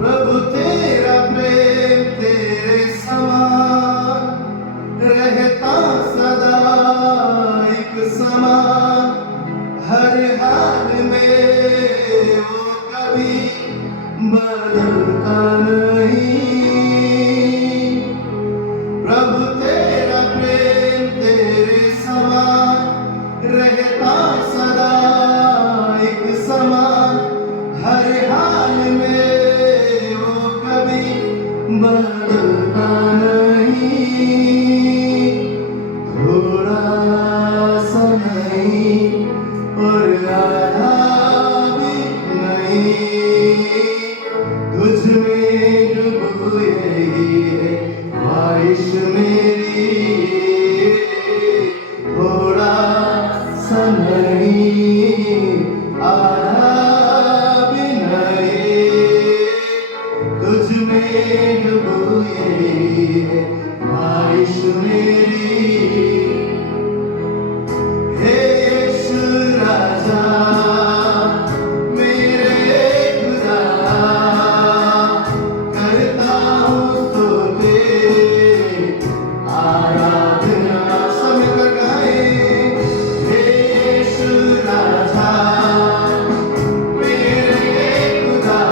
प्रभु तेरा प्रेम तेरे समान रहता सदा एक समान, हर हाल में वो कभी बदलता नहीं। प्रभु तेरा प्रेम तेरे समान रहता सदा एक समान, हर हाल में वो कभी बदलता नहीं। थोड़ा सा नहीं और आधा भी नहीं, तुझ में डूबू यही है ख्वाहिश मेरी। थोड़ा सा नहीं आधा भी नहीं, तुझ में डूबू यही है ख्वाहिश मेरी। हे यीशु राजा मेरे खुदा, करता हूँ स्तुति आराधना। सब मिलकर गाएं। हे यीशु राजा मेरे खुदा,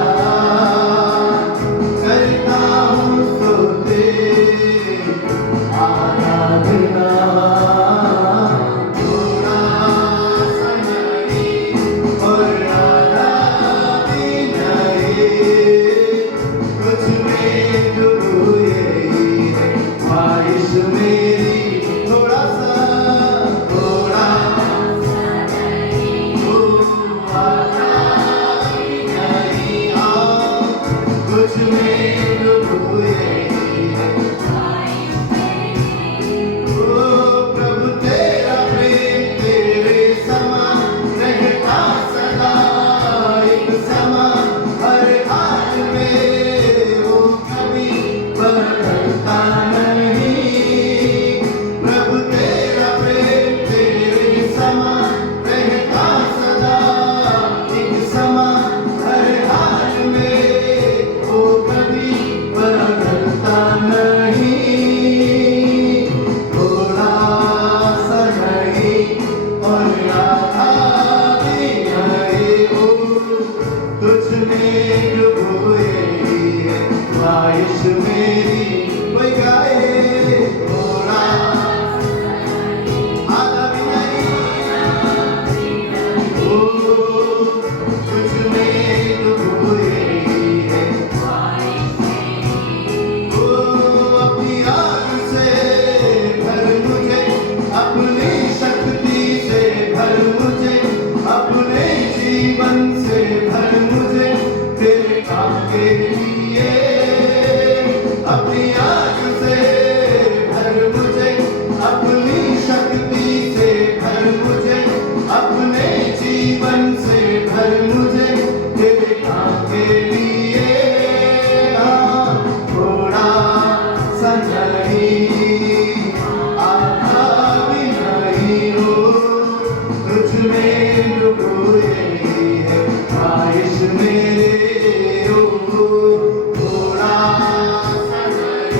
करता हूँ स्तुति आराधना। थोड़ा सा नहीं और आधा भी नहीं, कुछ में डूबू यही है ख्वाहिश मेरी। थोड़ा सा ओ आधा भी नहीं, हाँ, कुछ में डूबू यही है। ओ प्रभु तेरा प्रेम तेरे समान रहता सदा एक समान, हर हाल में वो कभी बदलता नहीं। प्रभु तेरा प्रेम तेरे समान रहता सदा एक समान, हर हाल में वो कभी बदलता नहीं। थोड़ा सा नहीं और आधा भी नहीं, ओ तुझ में डूबू यही है ख्वाहिश मेरी। कोई गाए। थोड़ा आधा भी नहीं, ओ तुझ में डूबू यही है। ओ अपनी आग से भर मुझे, अपनी शक्ति से भर मुझे, अपने जीवन से भर मुझे तेरे काम के लिए। अपनी आग से भर मुझे, अपनी शक्ति से भर मुझे, अपने जीवन से भर मुझे तेरे काम के लिए। हाँ, थोड़ा सा नहीं आधा भी नहीं, हो तुझ में डूबू यही है ख्वाहिश मेरे। ओ थोड़ा सा नहीं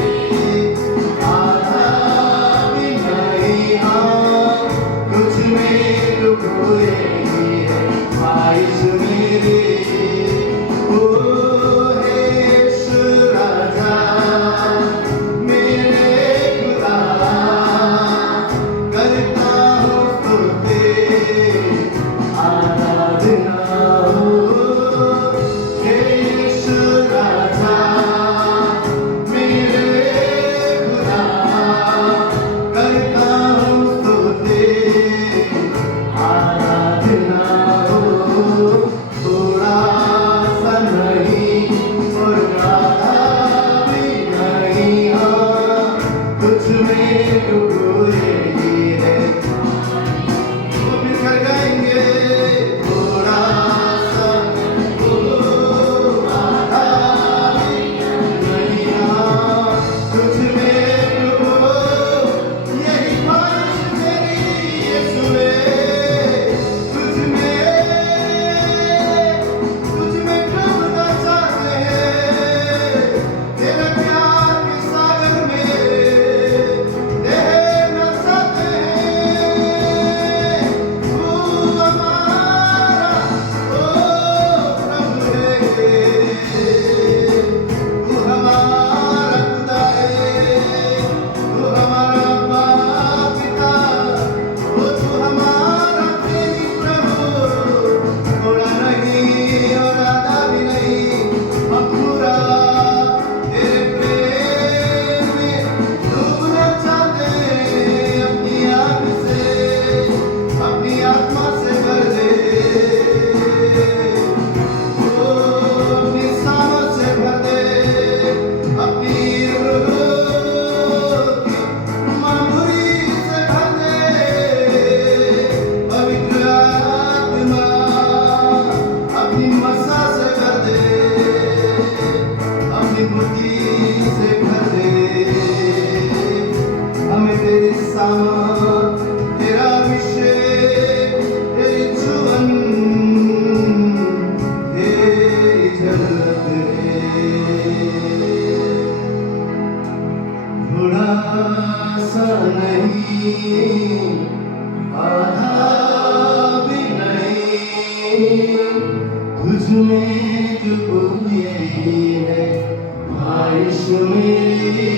मेरी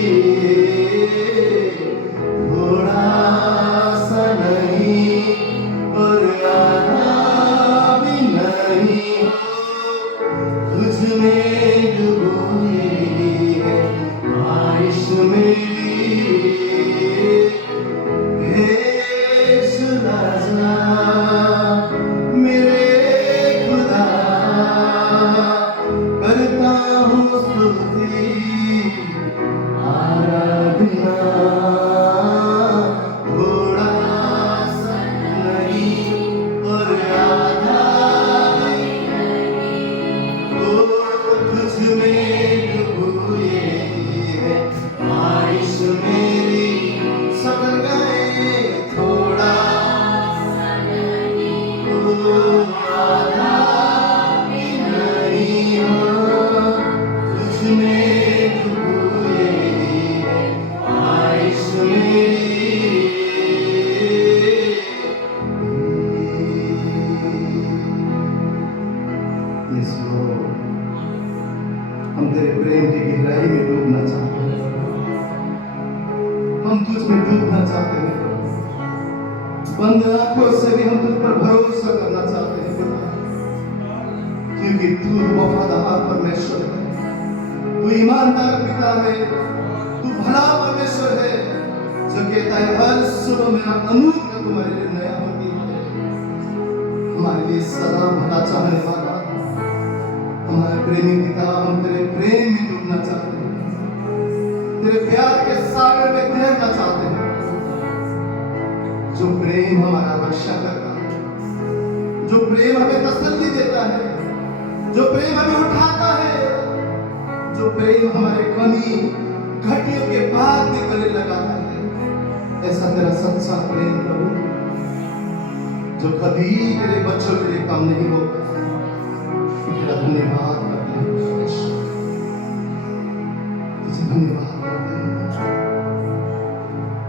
थोड़ा सा नहीं और आधा भी नहीं, तुझ में डूबी है ख्वाहिश मेरी। भेज ना जा मेरे खुदा, करता हूँ स्तुति आराधना, थोड़ा सा नहीं और आधा भी नहीं, ओ तुझ में डूबी है ख्वाहिश मेरी। सब गए थोड़ा सा नहीं ओ आधा भी नहीं, तुझ में डूबी है ख्वाहिश मेरी। Yes, Lord, हम तेरे प्रेम की गहराई में डूबना चाहते हैं, हम तुझ में डूबना चाहते हैं। बंद आंखों से भी हम तुझ पर भरोसा करना चाहते हैं खुदा, क्योंकि तू वफादार परमेश्वर है, तू ईमानदार पिता है, तू भला परमेश्वर है, जो कहता है हर सुबह मेरा अनुग्रह तुम्हारे लिए नया होती है। हमारे लिए सदा भला चाहने वाला हमारे प्रेमी पिता, हम तेरे प्रेम में डूबना चाहते हैं, तेरे प्यार के सागर में तैरना चाहते हैं। जो प्रेम हमारा रक्षा करता है, जो प्रेम हमें तसल्ली देता है, जो प्रेम हमें उठाता है, जो प्रेम हमारे कमी घटियों के बाद में गले लगाता है, ऐसा तेरा सच्चा प्रेम प्रभु, जो कभी तेरे बच्चों के लिए कम नहीं होगा। तेरा धन्यवाद करते हैं, तुझे धन्यवाद करते हैं,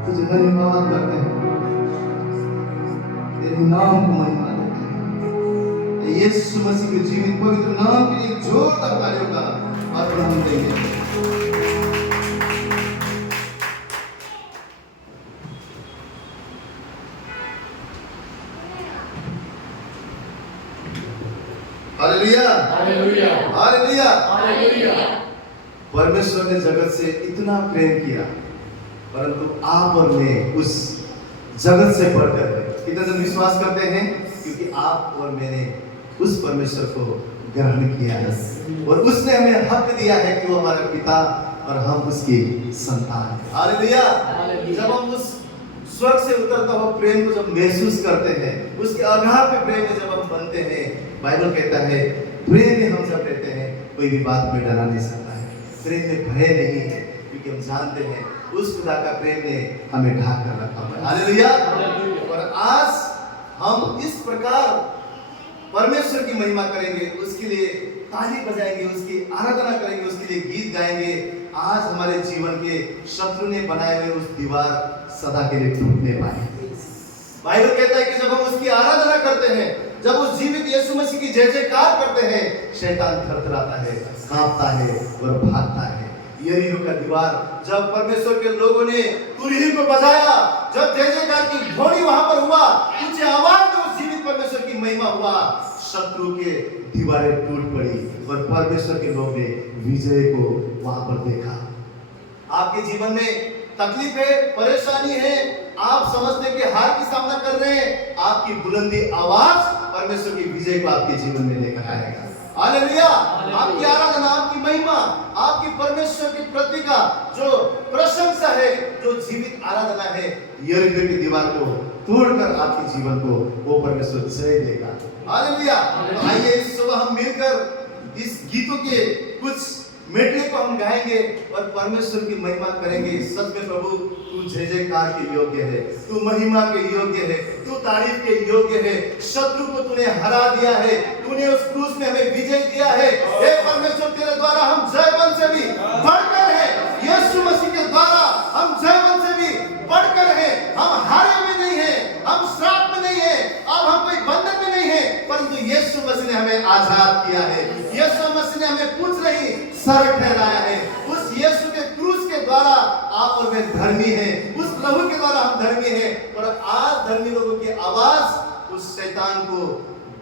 तुझे धन्यवाद करते हैं, तेरे नाम को महिमा देते हैं। यीशु मसीह के जीवित पवित्र नाम के लिए जोरदार तालियों का आदर देंगे। Hallelujah, hallelujah, hallelujah, hallelujah. परमेश्वर ने जगत से इतना प्रेम किया, परंतु आप और मैं उस जगत से बढ़कर हैं। कितने जन विश्वास करते हैं? क्योंकि आप और मैंने उस परमेश्वर को ग्रहण किया है और उसने हमें हक दिया है कि वो हमारा पिता और हम उसकी संतान हैं। हालेलुया। जब हम उस स्वर्ग से उतरता हुआ प्रेम को जब महसूस करते हैं, उसके आधार पे प्रेम में जब हम बनते हैं, बाइबल कहता है प्रेम में हम जब रहते हैं कोई भी बात में डरा नहीं सकता है, प्रेम में भय नहीं है, क्योंकि हम जानते हैं उस खुदा का प्रेम ने हमें ढाक कर रखा हुआ है। हालेलुया। और आज हम इस प्रकार परमेश्वर की महिमा करेंगे, उसके लिए ताली बजाएंगे, उसकी आराधना करेंगे, उसके लिए गीत गाएंगे। आज हमारे जीवन के शत्रु ने बनाए हुए उस दीवार सदा के लिए टूटने पाए। बाइबल कहता है कि जब हम उसकी आराधना करते हैं, जब उस जीवित यीशु मसीह की जय जयकार करते हैं, शैतान थरथराता है, कांपता है और भागता है। यरीहो का दीवार जब परमेश्वर के लोगों ने तुरही को बजाया, जब जय जयकार की ध्वनि वहां पर हुआ, ऊंची आवाज में उस जीवित परमेश्वर की महिमा हुआ, शत्रु के दीवारें टूट पड़ी और परमेश्वर के लोग ने विजय को वहां पर देखा। आपके जीवन में तकलीफ है, परेशानी है, आप समझते हैं कि हार की सामना कर रहे हैं, आपकी बुलंदी आवाज परमेश्वर की विजय को आपके जीवन में लेकर आएगा। हालेलुया। आपकी आराधना, आपकी महिमा, आपकी परमेश्वर की प्रति का जो प्रशंसा है, जो जीवित आराधना है, यरीहो की दीवार को तोड़कर आपके जीवन को वो परमेश्वर जय देगा। हालेलुया। तो आइए इस सुबह हम मिलकर इस गीतों के कुछ मेडले को हम गाएंगे और परमेश्वर की महिमा करेंगे। सच में प्रभु तू जय जयकार के योग्य है, तू महिमा के योग्य है, तू तारीफ के योग्य है। शत्रु को तूने हरा दिया है, तूने उस क्रूस में हमें विजय दिया है। हे परमेश्वर, तेरे द्वारा हम जयवंत से भी बढ़कर हैं। यीशु मसीह के द्वारा हम जयवंत से भी बढ़कर हैं। हम हारे में नहीं हैं, हम श्राप में नहीं हैं, अब हम कोई बंधन में नहीं हैं, परंतु यीशु मसीह ने हमें आजाद किया है। यीशु मसीह ने हमें पूछ नहीं सर ठहराया है। उस यीशु के में धर्मी हैं, उस लहू के द्वारा हम धर्मी हैं। और आज धर्मी लोगों की आवाज उस शैतान को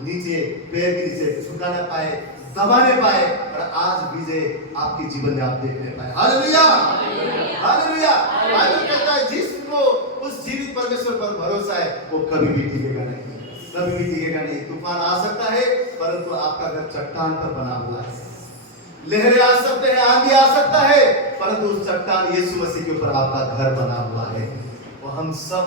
नीचे, पैर के नीचे झुका न पाए, दबा नहीं पाए, और आज विजय आपके जीवन में आप देखने पाए। Hallelujah, hallelujah. बाइबल कहता है जिसको उस जीवित परमेश्वर पर भरोसा है वो कभी भी टिकेगा नहीं, कभी भी टिकेगा नहीं। तूफान आ सकता है परंतु आपका घर चट्टान पर बना हुआ है। लहरें आ सकते हैं, आंधी आ सकता है, परंतु उस चट्टान यीशु मसीह के ऊपर आपका घर बना हुआ है। वो हम सब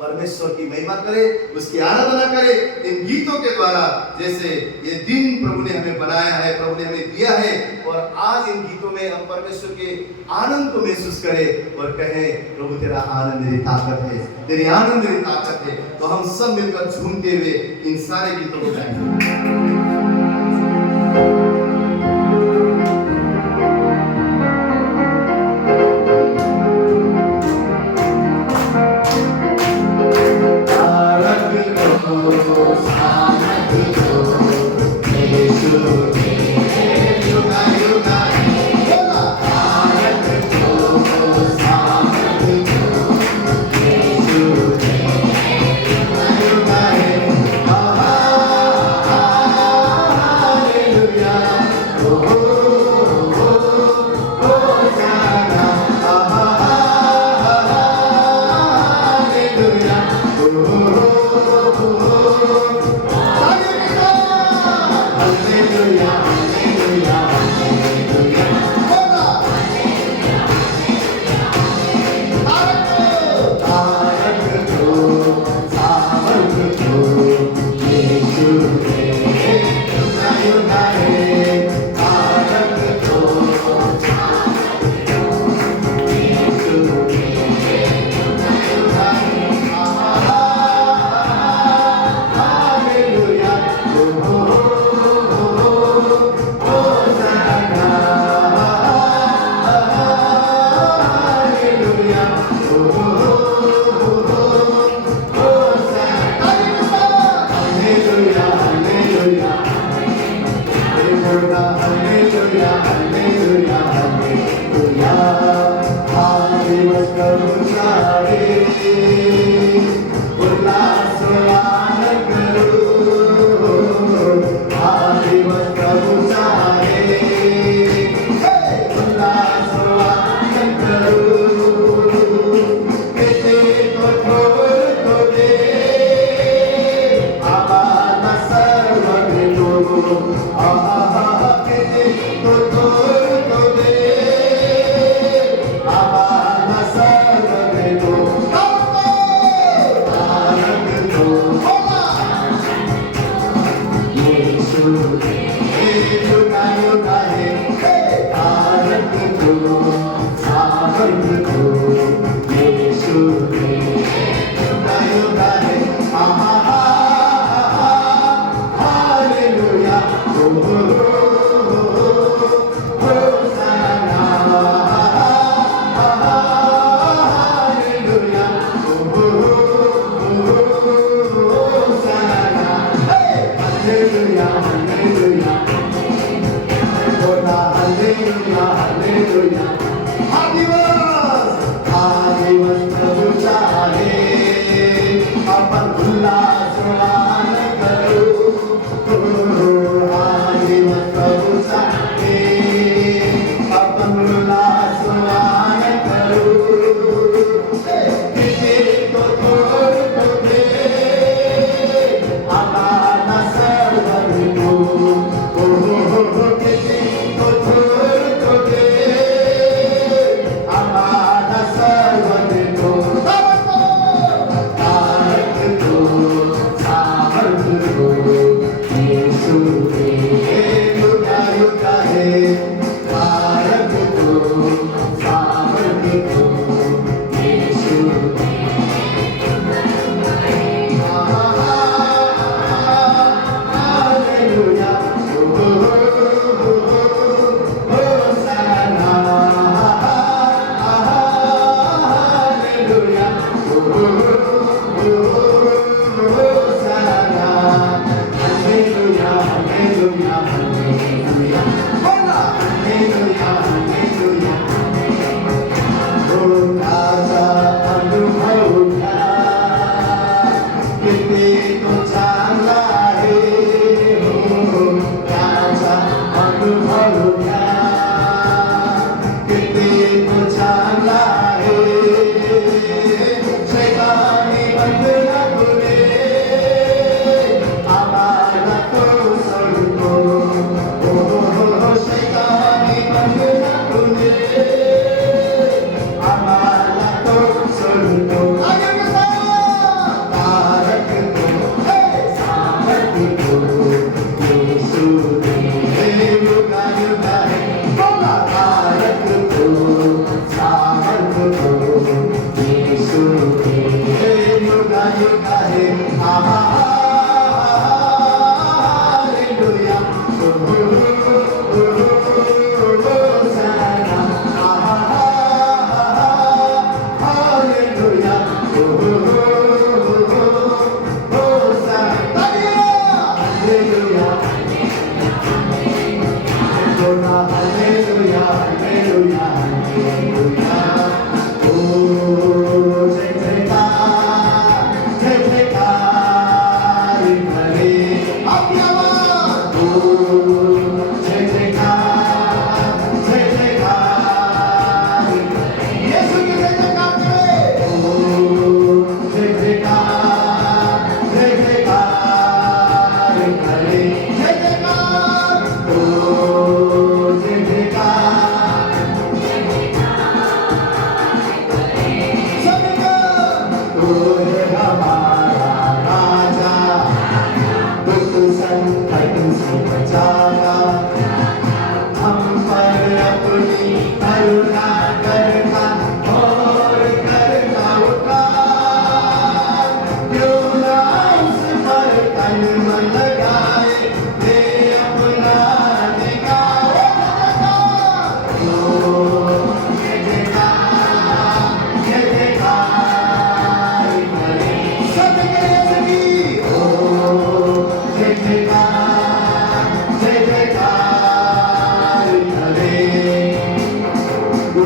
परमेश्वर की महिमा करें, उसकी आराधना करें इन गीतों के द्वारा। जैसे ये दिन प्रभु ने हमें बनाया है, प्रभु ने हमें दिया है, और आज इन गीतों में हम परमेश्वर के आनंद को महसूस करें और कहें प्रभु तेरा आनंद मेरी ताकत है, तेरी आनंद मेरी ताकत है। तो हम सब मिलकर झूमते हुए इन सारे गीतों को गाएंगे।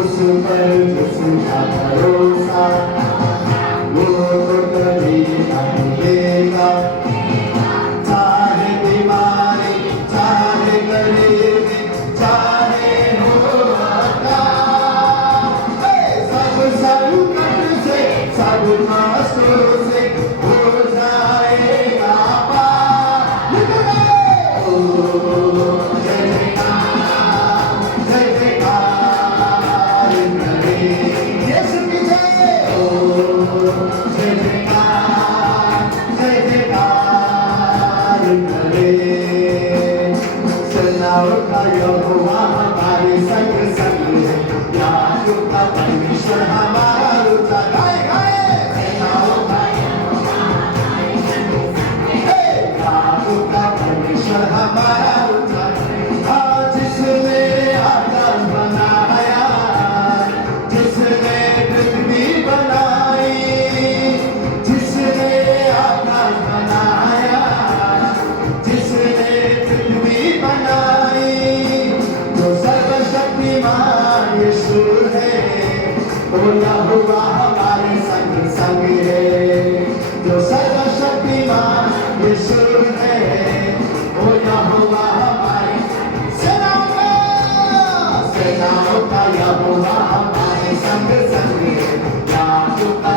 उस पर जिसका भरोसा वो तो कभी नहीं देगा। चाहे बीमारी, चाहे गरीबी, चाहे हो अकाल, सब संकट से, सब कष्टों से हो जाएगा पार। ओ जय जयकार, जय जयकार करे यीशु की जय। ओ जय जयकार, जय जयकार करे। सेनाओं का यहोवा हमारे संग संग है, याजों का परमेश्वर हमारा ऊंचा। गाए गाए सेनाओं का यहोवा हमारे संग संग है, याजों का परमेश्वर हमारा ऊंचा। आज जिसने आकाश बनाया, जिसने पृथ्वी बनाई, जिसने आकाश बनाया, जिसने पृथ्वी बनाई, जो सर्वशक्तिमान यीशु है, वो यहोवा हमारे संग संग है। जो सर्वशक्तिमान यीशु है, वो यहोवा हमारे सेनाओं का यहोवा हमारे संग संग है। याजों का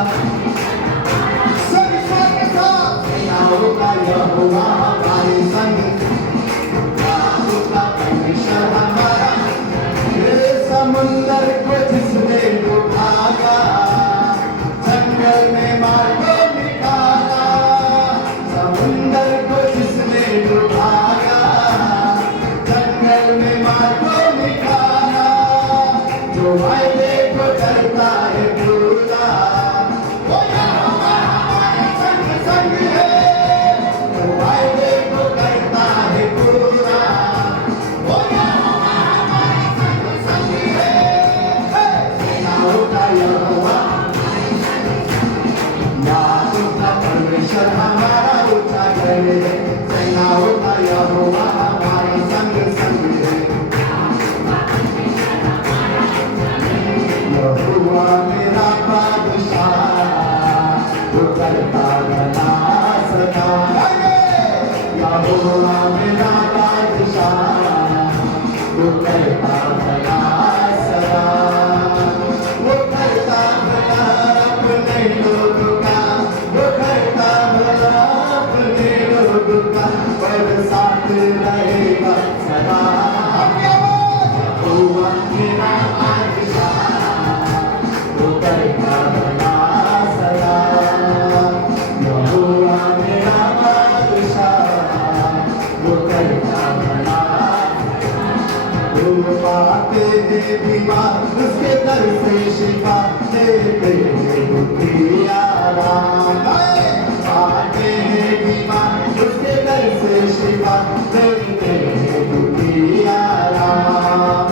सेनाओं का यहोवा हमारे संग, याजों का परमेश्वर हमारा। ये समुंदर को जिसने उठाया, जंगल में मार को निकाला। समुंदर को जिसने उठाया, जंगल में मार को निकाला। जो वायदे को करता है पूरा, वो यहोवा हमारे संग संग है। जो वायदे को करता है पूरा, वो यहोवा हमारे संग संग है। सेनाओं का यहोवा, याजों का परमेश्वर हमारा ऊंचा करे। सेनाओं का यहोवा हमारे संग संग है। यहोवा मेरा बादशाह, वो करता भला सदा। यहोवा मेरा बादशाह, वो करता भला सदा। वो करता भला अपने लोगों का, वो करता भला अपने लोगों का, और साथ रहेगा सदा। यहोवा मेरा बादशाह, वो करता भला सदा। यहोवा मेरा बादशाह, वो करता भला। वो पाते हैं बीमार, उसके दर से शिफा देते हैं दुखी आराम। पाते हैं बीमार, उसके दर से शिफा देते हैं दुखी आराम।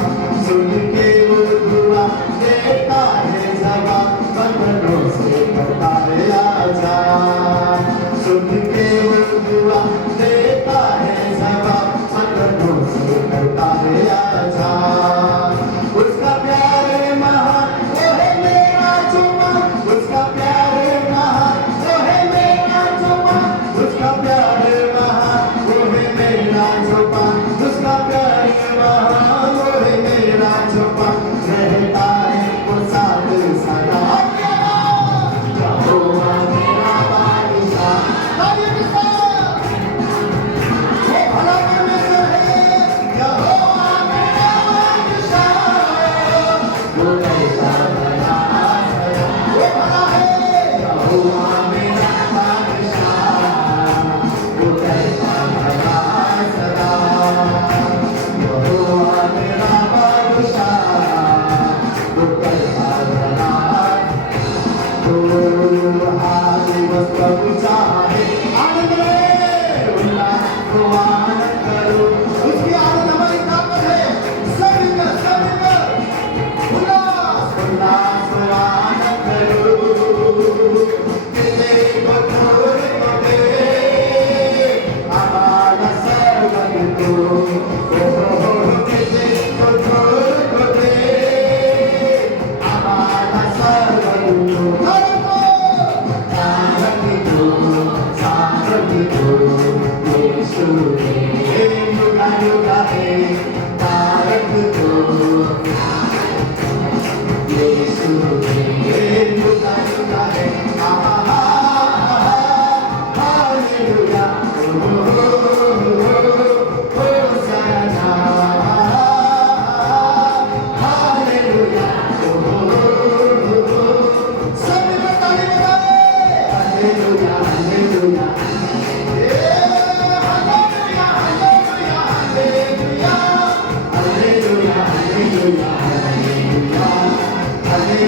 सुन के वो दुआ देता है जवाब, बंधनों से करता है आजाद। सुन के वो दुआ देता है जवाब, बंधनों से करता है आजाद। उसका प्यार है महान, वो है मेरा जुमा। उसका प्यार है महान, वो है मेरा जुमा।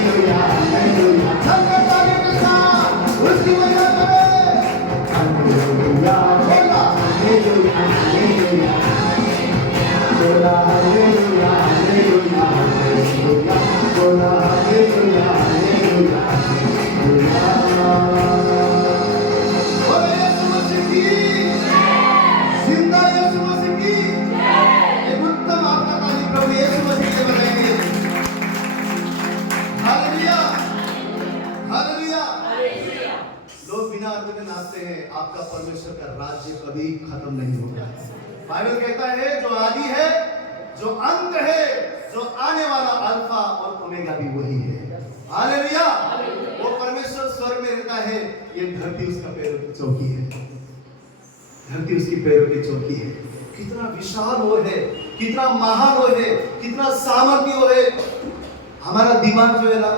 हालेलुया हालेलुया सबका ताली के साथ उसकी महिमा करें हालेलुया बोला हालेलुया हालेलुया बोला हालेलुया हालेलुया हालेलुया बोला हालेलुया हालेलुया बोले यीशु मसीह की जिंदा यीशु मसीह की एक उत्तम आपका ताली प्रभु यीशु मसीह के बनाएंगे हालेलुया हालेलुया लोग बिना अर्थ के नाचते हैं आपका परमेश्वर का राज्य कभी खत्म नहीं होगा बाइबल कहता है जो आदि है जो अंत है जो आने वाला अल्फा और ओमेगा भी वही है हालेलुया वो परमेश्वर स्वर्ग में रहता है ये धरती उसका पैरों की चौकी है धरती उसकी पैरों की चौकी है कितना विशाल वो है कितना महान वो है कितना सामर्थ्य वो है हमारा दिमाग जो है ना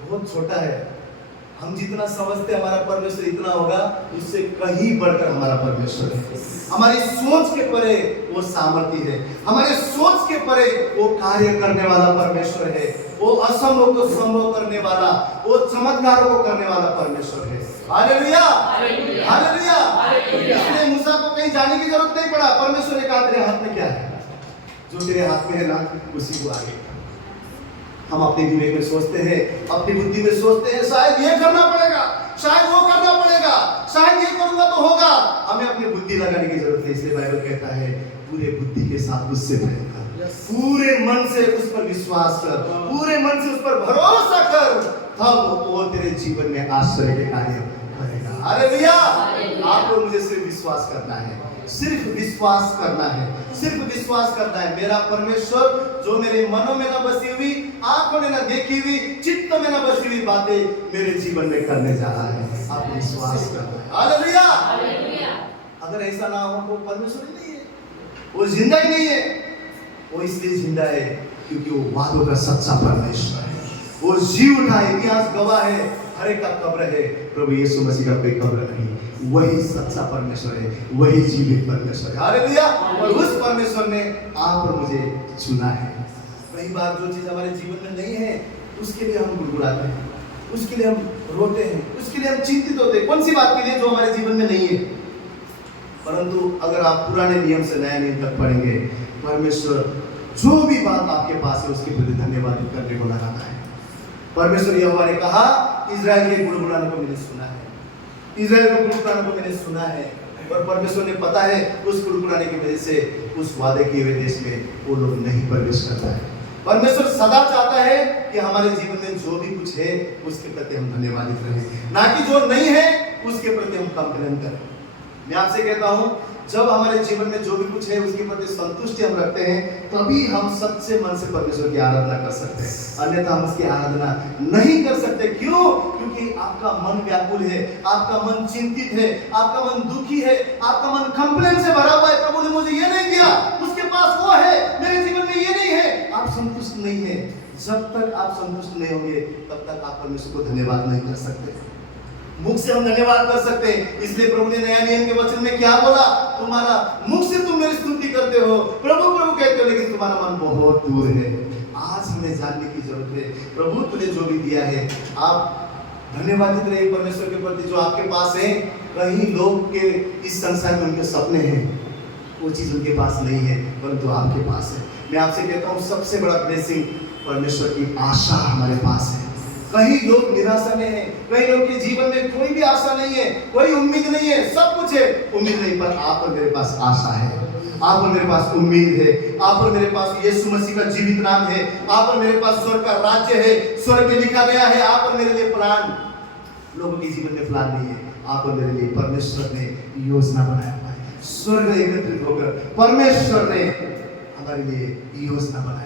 बहुत छोटा है हम जितना समझते हमारा परमेश्वर इतना होगा उससे कहीं बढ़कर हमारा परमेश्वर है हमारी सोच के परे वो सामर्थ्य है हमारे सोच के परे वो कार्य करने वाला परमेश्वर है वो असंभव को संभव करने वाला वो चमत्कारों को करने वाला परमेश्वर है हालेलुया हालेलुया इसलिए मूसा को कहीं जाने की जरूरत नहीं पड़ा परमेश्वर ने कहा तेरे हाथ में क्या है जो तेरे हाथ में है ना उसी को आगे हम अपने विवेक में सोचते हैं अपनी बुद्धि में सोचते हैं शायद ये करना पड़ेगा शायद वो करना पड़ेगा शायद ये करूंगा तो होगा हमें अपनी बुद्धि लगाने की जरूरत नहीं इसलिए बाइबल कहता है पूरे बुद्धि के साथ उससे प्रेम कर पूरे मन से उस पर विश्वास कर पूरे मन से उस पर भरोसा कर तब वो तेरे जीवन में आश्चर्य के कार्य करेगा हालेलुया आपको मुझे सिर्फ विश्वास करना है सिर्फ विश्वास करना है सिर्फ विश्वास करना है मेरा परमेश्वर जो मेरे मनों में ना बसी हुई आंखों में ना देखी हुई चित्त में ना बसी हुई बातें मेरे जीवन में करने जा रहा है आप विश्वास करना है हालेलुया अगर ऐसा ना हो वो परमेश्वर ही नहीं है वो जिंदा ही नहीं है वो इसलिए जिंदा है क्योंकि वो वादों का सच्चा परमेश्वर है वो जी उठा इतिहास गवाह है हर एक का कब्र है प्रभु यीशु मसीह का कोई कब्र नहीं वही सच्चा परमेश्वर है वही जीवित परमेश्वर है हालेलुया और उस परमेश्वर ने आप और मुझे चुना है कई बार जो चीज हमारे जीवन में नहीं है उसके लिए हम गुड़गुड़ाते हैं उसके लिए हम रोते हैं उसके लिए हम चिंतित होते हैं कौन सी बात के लिए जो हमारे जीवन में नहीं है परंतु अगर आप पुराने नियम से नया नियम तक पढ़ेंगे परमेश्वर जो भी बात आपके पास है उसके प्रति धन्यवाद करने को लगाता है परमेश्वर यहोवा ने कहा इजराइल के गुड़गुड़ाने को मैंने सुना है इजराइल को गुड़गुड़ाने को मैंने सुना है और परमेश्वर ने पता है उस गुड़गुड़ाने की वजह से उस वादे किए हुए देश में वो लोग नहीं प्रवेश करता है परमेश्वर सदा चाहता है कि हमारे जीवन में जो भी कुछ है उसके प्रति हम धन्यवादित रहें ना कि जो नहीं है उसके प्रति हम कंप्लेन करें मैं आपसे कहता हूं जब हमारे जीवन में जो भी कुछ है उसके प्रति संतुष्टि हम रखते हैं तभी हम सच्चे मन से परमेश्वर की आराधना कर सकते हैं अन्यथा हम उसकी आराधना नहीं कर सकते क्यों क्योंकि आपका मन व्याकुल है आपका मन चिंतित है आपका मन दुखी है आपका मन कंप्लेन से भरा हुआ है प्रभु ने मुझे ये नहीं दिया उसके पास वो है मेरे जीवन में ये नहीं है आप संतुष्ट नहीं है जब तक आप संतुष्ट नहीं होंगे तब तक आप परमेश्वर को धन्यवाद नहीं कर सकते मुख से हम धन्यवाद कर सकते हैं इसलिए प्रभु ने नया नियम के वचन में क्या बोला तुम्हारा मुख से तुम मेरी स्तुति करते हो प्रभु प्रभु कहते हो लेकिन तुम्हारा मन बहुत दूर है आज हमें जानने की जरूरत है प्रभु तुमने जो भी दिया है आप धन्यवादित रहिए परमेश्वर के प्रति जो आपके पास है कहीं लोग के इस संसार में उनके सपने हैं वो चीज उनके पास नहीं है परंतु आपके पास है मैं आपसे कहता हूँ सबसे बड़ा ब्लेसिंग परमेश्वर की आशा हमारे पास है कई लोग निराशा में हैं कई लोग के जीवन में कोई भी आशा नहीं है कोई उम्मीद नहीं है सब कुछ है उम्मीद नहीं पर आप और मेरे पास आशा है आप और मेरे पास उम्मीद है आप और मेरे पास यीशु मसीह का जीवित नाम है आप और मेरे पास स्वर्ग का राज्य है स्वर्ग में लिखा गया है आप और मेरे लिए प्लान लोगों के जीवन में प्लान नहीं है आप और मेरे लिए परमेश्वर ने योजना बनाया हुआ है स्वर्ग एकत्रित होकर परमेश्वर ने हमारे लिए योजना बनाया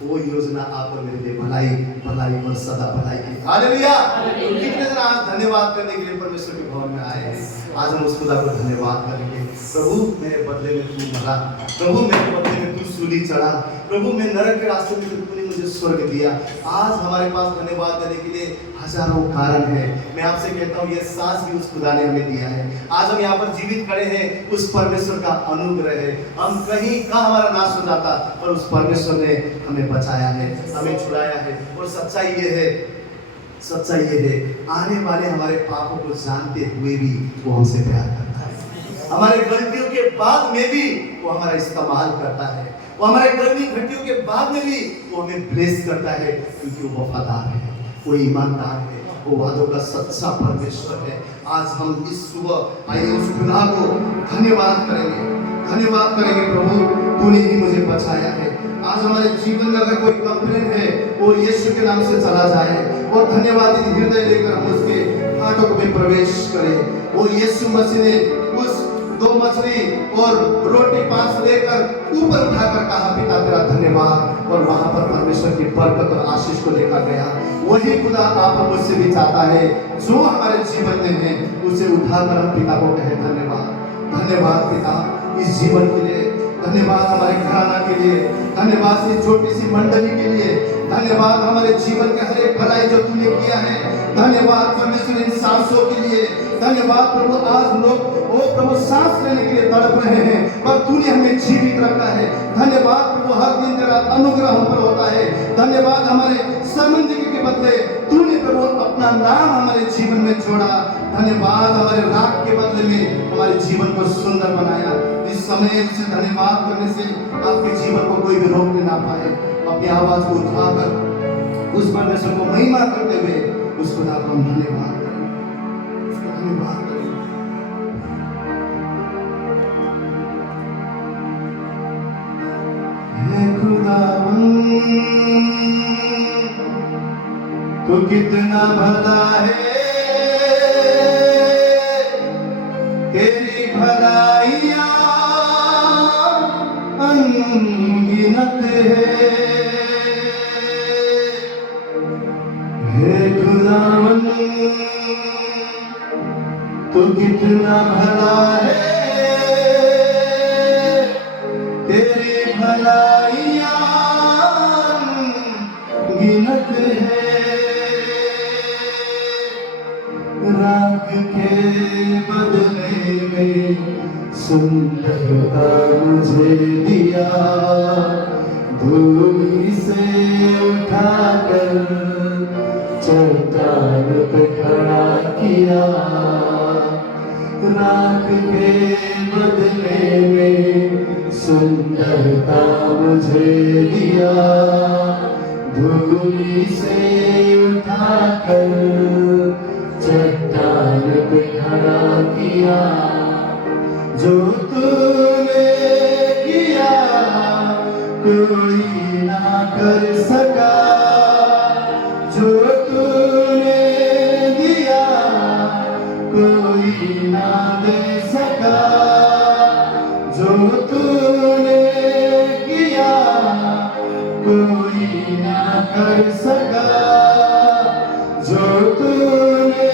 वो योजना आप और मेरे लिए भलाई भलाई और सदा भलाई की हालेलुया कितने जन आज धन्यवाद करने के लिए परमेश्वर के भवन में आए हैं आज हम उस खुदा को धन्यवाद करेंगे प्रभु मेरे बदले में तू मरा प्रभु मेरे बदले में तू सूली चढ़ा। प्रभु मैं नरक के रास्ते में, तूने मुझे स्वर्ग दिया। आज हमारे पास धन्यवाद देने के लिए हजारों कारण है। मैं आपसे कहता हूँ, ये सांस भी उस खुदा ने हमें दिया है। आज हम यहाँ पर जीवित खड़े हैं, उस परमेश्वर का अनुग्रह है। हम कहीं का हमारा नाश हो जाता, पर उस परमेश्वर ने हमें बचाया है, हमें छुड़ाया है। और सच्चाई ये है, आने वाले हमारे पापों को जानते हुए भी वो हमसे प्यार करता है। हमारे गलतियों के बाद में भी वो हमारा इस्तेमाल करता है। वो हमारे गलतियों के बाद में भी वो हमें ब्लेस करता है, क्योंकि वो वफादार है, वो ईमानदार है, वो वादों का सच्चा परमेश्वर है। आज हम इस सुबह आइए उस खुदा को धन्यवाद करेंगे। प्रभु तूने ही मुझे बचाया है। आज हमारे जीवन में अगर कोई कंप्लेन है, वो यीशु के नाम से चला जाए और धन्यवादी हृदय लेकर हम उसके फाटक में प्रवेश करें। वो यीशु मसीह ने उस 2 मछली और रोटी 5 लेकर ऊपर उठाकर कहा, पिता तेरा धन्यवाद, और वहां पर परमेश्वर की बरकत और आशीष को लेकर गया। वही खुदा आप मुझसे भी चाहता है, जो हमारे जीवन में है उसे उठाकर हम पिता को कहे धन्यवाद पिता इस जीवन के लिए, धन्यवाद हमारे घराना के लिए, धन्यवाद इस छोटी सी मंडली के लिए, धन्यवाद हमारे जीवन के हर एक भलाई जो तूने किया है, धन्यवाद परमेश्वर इन सांसों के लिए, धन्यवाद प्रभु आज लोग प्रभु सांस लेने के लिए तड़प रहे हैं, पर तूने हमें जीवित रखा है। धन्यवाद प्रभु हर दिन तेरा अनुग्रह हम पर होता है। धन्यवाद हमारे शर्मिंदगी के बदले तूने प्रभु अपना नाम हमारे जीवन में जोड़ा। धन्यवाद हमारे राग के बदले में हमारे जीवन को सुंदर बनाया। इस समय उसे धन्यवाद करने से आपके जीवन को कोई भी रोकने ना पाए। अपनी आवाज को उठाकर उस परमेश्वर को महिमा करते हुए उस खुदा को हम धन्यवाद करें, उसको धन्यवाद करें। हे खुदावन तू कितना भला है, तेरी भलाइयाँ अनगिनत है। हे खुदावन तू कितना भला है, तेरी भलाइयाँ अनगिनत है। राग के बदले में सुंदरता मुझे दिया, धूल से उठाकर चट्टान पे खड़ा किया। राग के बदले में सुंदरता मुझे दिया, धूल से उठाकर चट्टान पे खड़ा किया। जो तूने किया कोई ना कर सका, जो तूने दिया कोई ना दे सका, जो तूने किया कोई ना कर सका, जो तूने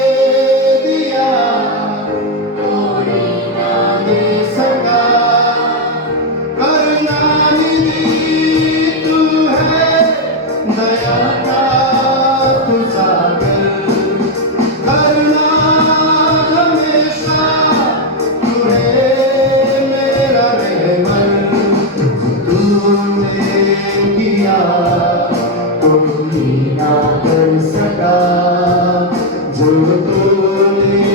दिया कोई ना दे सका। करुणानिधि तू है, दया का तू सागर, करुणा हमेशा तू है मेरा रहमत। तूने किया कोई ना कर सका, जो तूने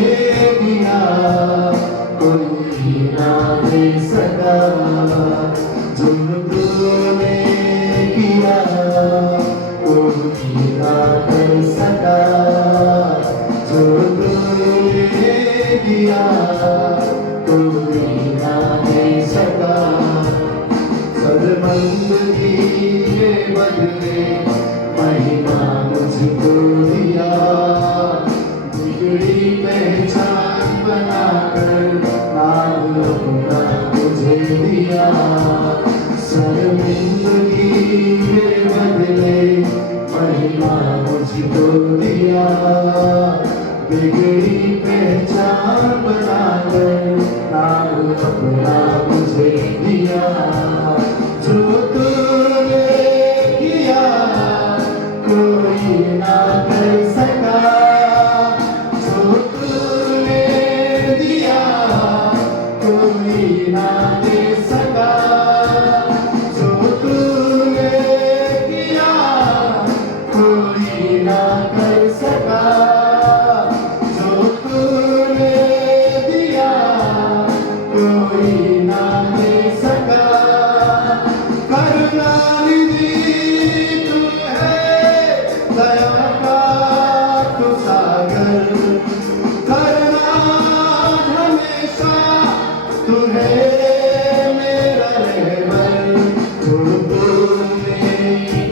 दिया कोई ना दे सका, जो तूने किया कोई ना कर सका, जो तूने दिया कोई ना दे सका। शर्मिंदगी के बदले महिमा मुझको दिया, बिगड़ी पहचान बनाकर नाम अपना मुझे दिया। शर्मिंदगी के बदले महिमा मुझको दिया, बिगड़ी पहचान बनाकर नाम अपना मुझे दिया। जो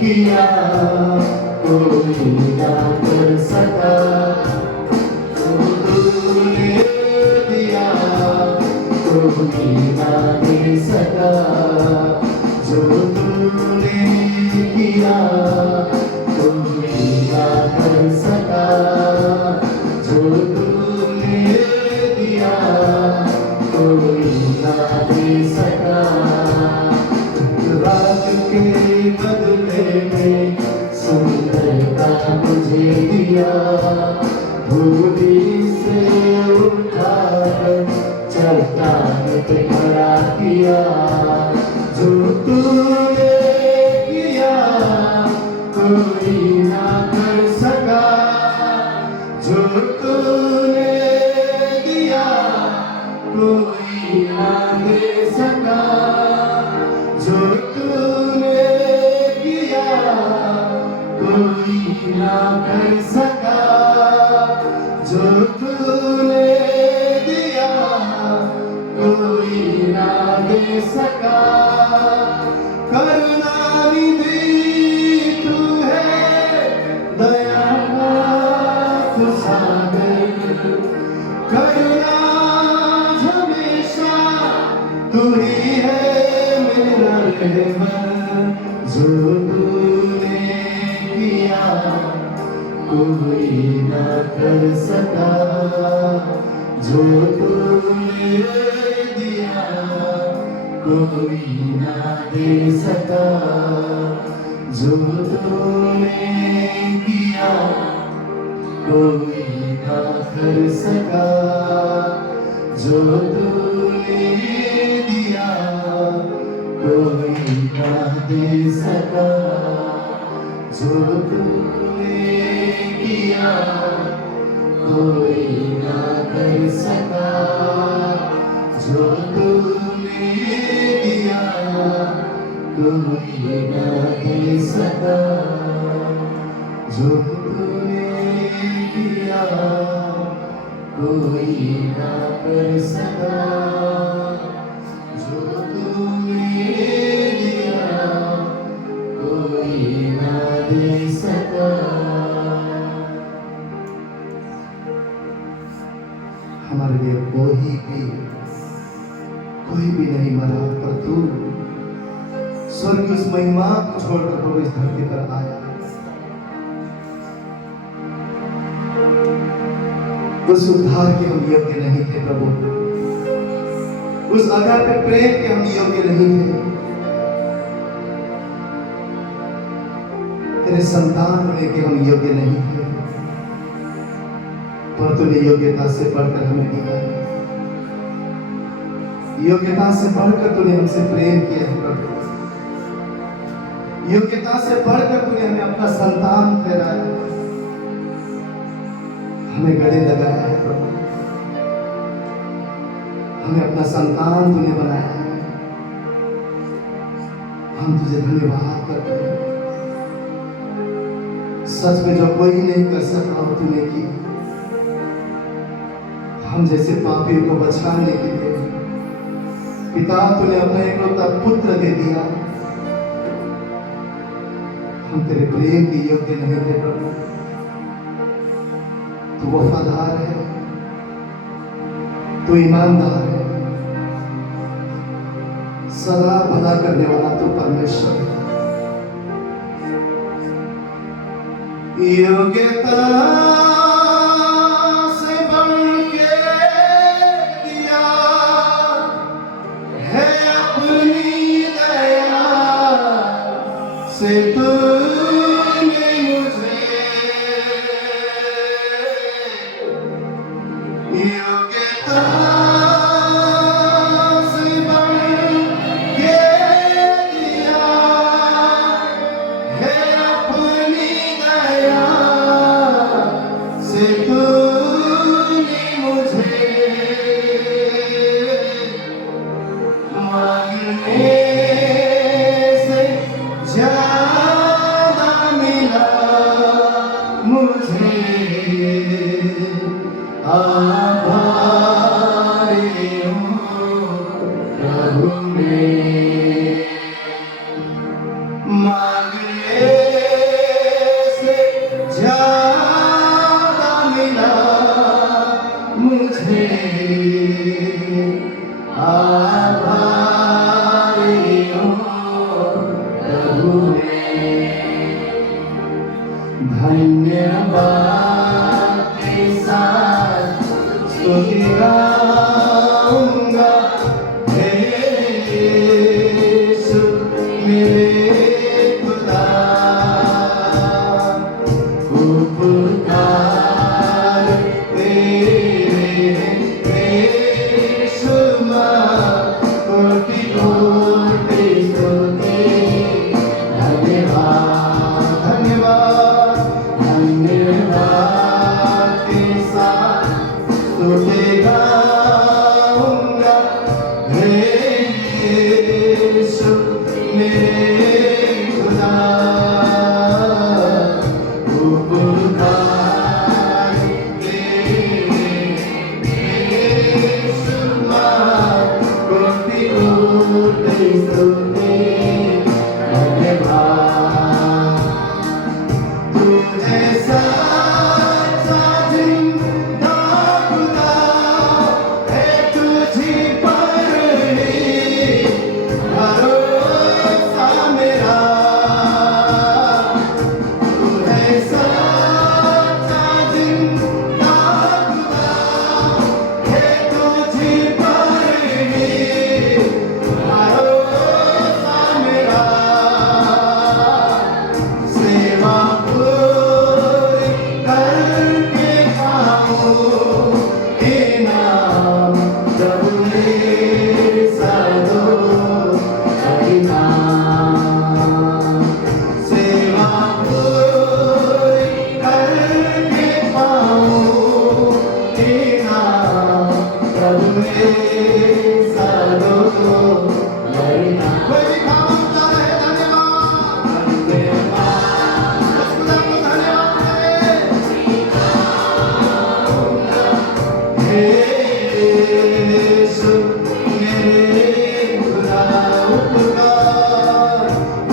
किया कोई ना कर सका, जो तूने दिया कोई ना दे सका, जो तूने किया कोई ना कर सका, जो तूने दिया कोई ना दे सका। रात के बदले में सुंदरता मुझे दिया, धूली से उठाकर चट्टान पे खड़ा किया, जो तूने किया कोई ना कर सका, जो तूने दिया कोई ना दे सका, जो तूने किया कोई ना कर सका, जो तूने दिया कोई ना दे सका। करुणानिधि तू है, दया का तू सागर, करुणा हमेशा तू ही है मेरा रहमत, जो तूने किया कोई ना कर सका, जो तूने दिया कोई ना दे सका, जो तूने किया कोई ना कर सका, जो तूने दिया कोई ना दे सका, जो तूने किया कोई ना कर सका, जो तूने दिया कोई ना दे सका, जो तूने किया कोई ना कर सका, जो तूने दिया कोई ना दे सका। हमारे लिए कोई भी नहीं मरा, पर तू स्वर्ग की उस महिमा को छोड़कर प्रभु इस धरती पर आया। उस उद्धार के हम योग्य नहीं थे प्रभु, उस अगाधे प्रेम के हम योग्य नहीं थे, तेरे संतान होने के हम योग्य नहीं थे, पर तूने योग्यता से बढ़कर हमें दिया, योग्यता से बढ़कर तूने हमसे प्रेम किया है प्रभु, योग्यता से बढ़कर तूने हमें अपना संतान ठहराया, हमें गले लगाया है प्रभु, हमें अपना संतान तूने बनाया है। हम तुझे धन्यवाद करते हैं, सच में जो कोई नहीं कर सका वो तूने किया, हम जैसे पापियों को बचाने के लिए पिता तूने अपना एकलौता पुत्र दे दिया। हम तेरे प्रेम के योग्य नहीं थे प्रभु, तू वफादार है, तू ईमानदार है, सदा भला करने वाला तू परमेश्वर है। योग्यता से बढ़ के दिया है अपनी दया से तूने मुझे, योग्यता से बढ़ के दिया है अपनी दया धन्यवाद के साथ स्तुति गाऊंगा हे यीशु मेरे खुदा उपकार तेरे बेशुमार कोटि कोटि स्तुति धन्यवाद धन्यवाद धन्यवाद के साथ स्तुति गाऊंगा हे यीशु मेरे खुदा उपकार तेरे बेशुमार कोटि कोटि स्तुति धन्यवाद तुझे सच्चा जिंदा खुदा है तुझी पर ही भरोसा मेरा तुझे सच्चा जिंदा खुदा है तुझी पर ही भरोसा मेरा सेवा पूरी करके खाऊं इनाम प्रभु मेरे साधो हरिनाम सेवा पूरी करके पाऊं इनाम प्रभु मेरे साधो हरिनाम कोई भी खाऊंगा है धन्यवाद हे यीशु मेरे खुदा उपकार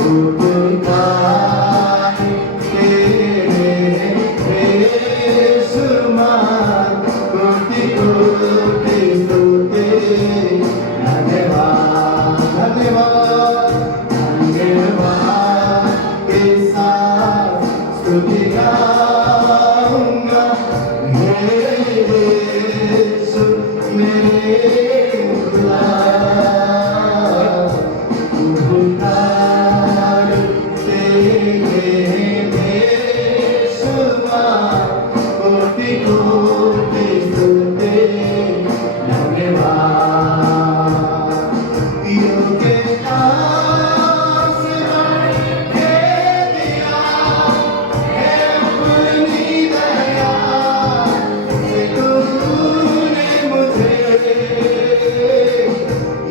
उपकार तेरे बेशुमार कोटि कोटि स्तुति धन्यवाद धन्यवाद धन्यवाद के साथ स्तुति गाऊंगा हे यीशु मेरे खुदा उपकार तेरे बेशुमार कोटि कोटि स्तुति धन्यवाद योग्यता से बढ़ के दिया है अपनी दया से तूने मुझे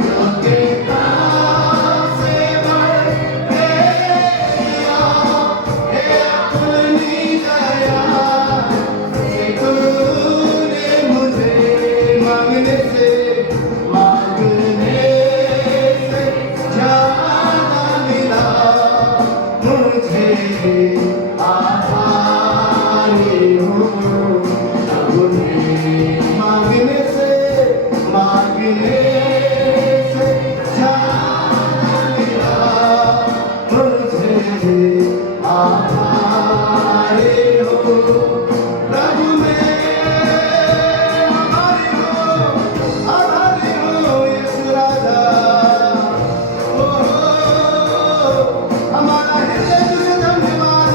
योग्यता से बढ़ के दिया है अपनी दया से तूने मुझे मांगने से ज्यादा मिला मुझे आभारी हूँ प्रभु ने मांगने से ज्यादा मिला मुझे आभारी हूँ प्रभु में आभारी हूँ यीशु राजा हमारा हृदय तुझे धन्यवाद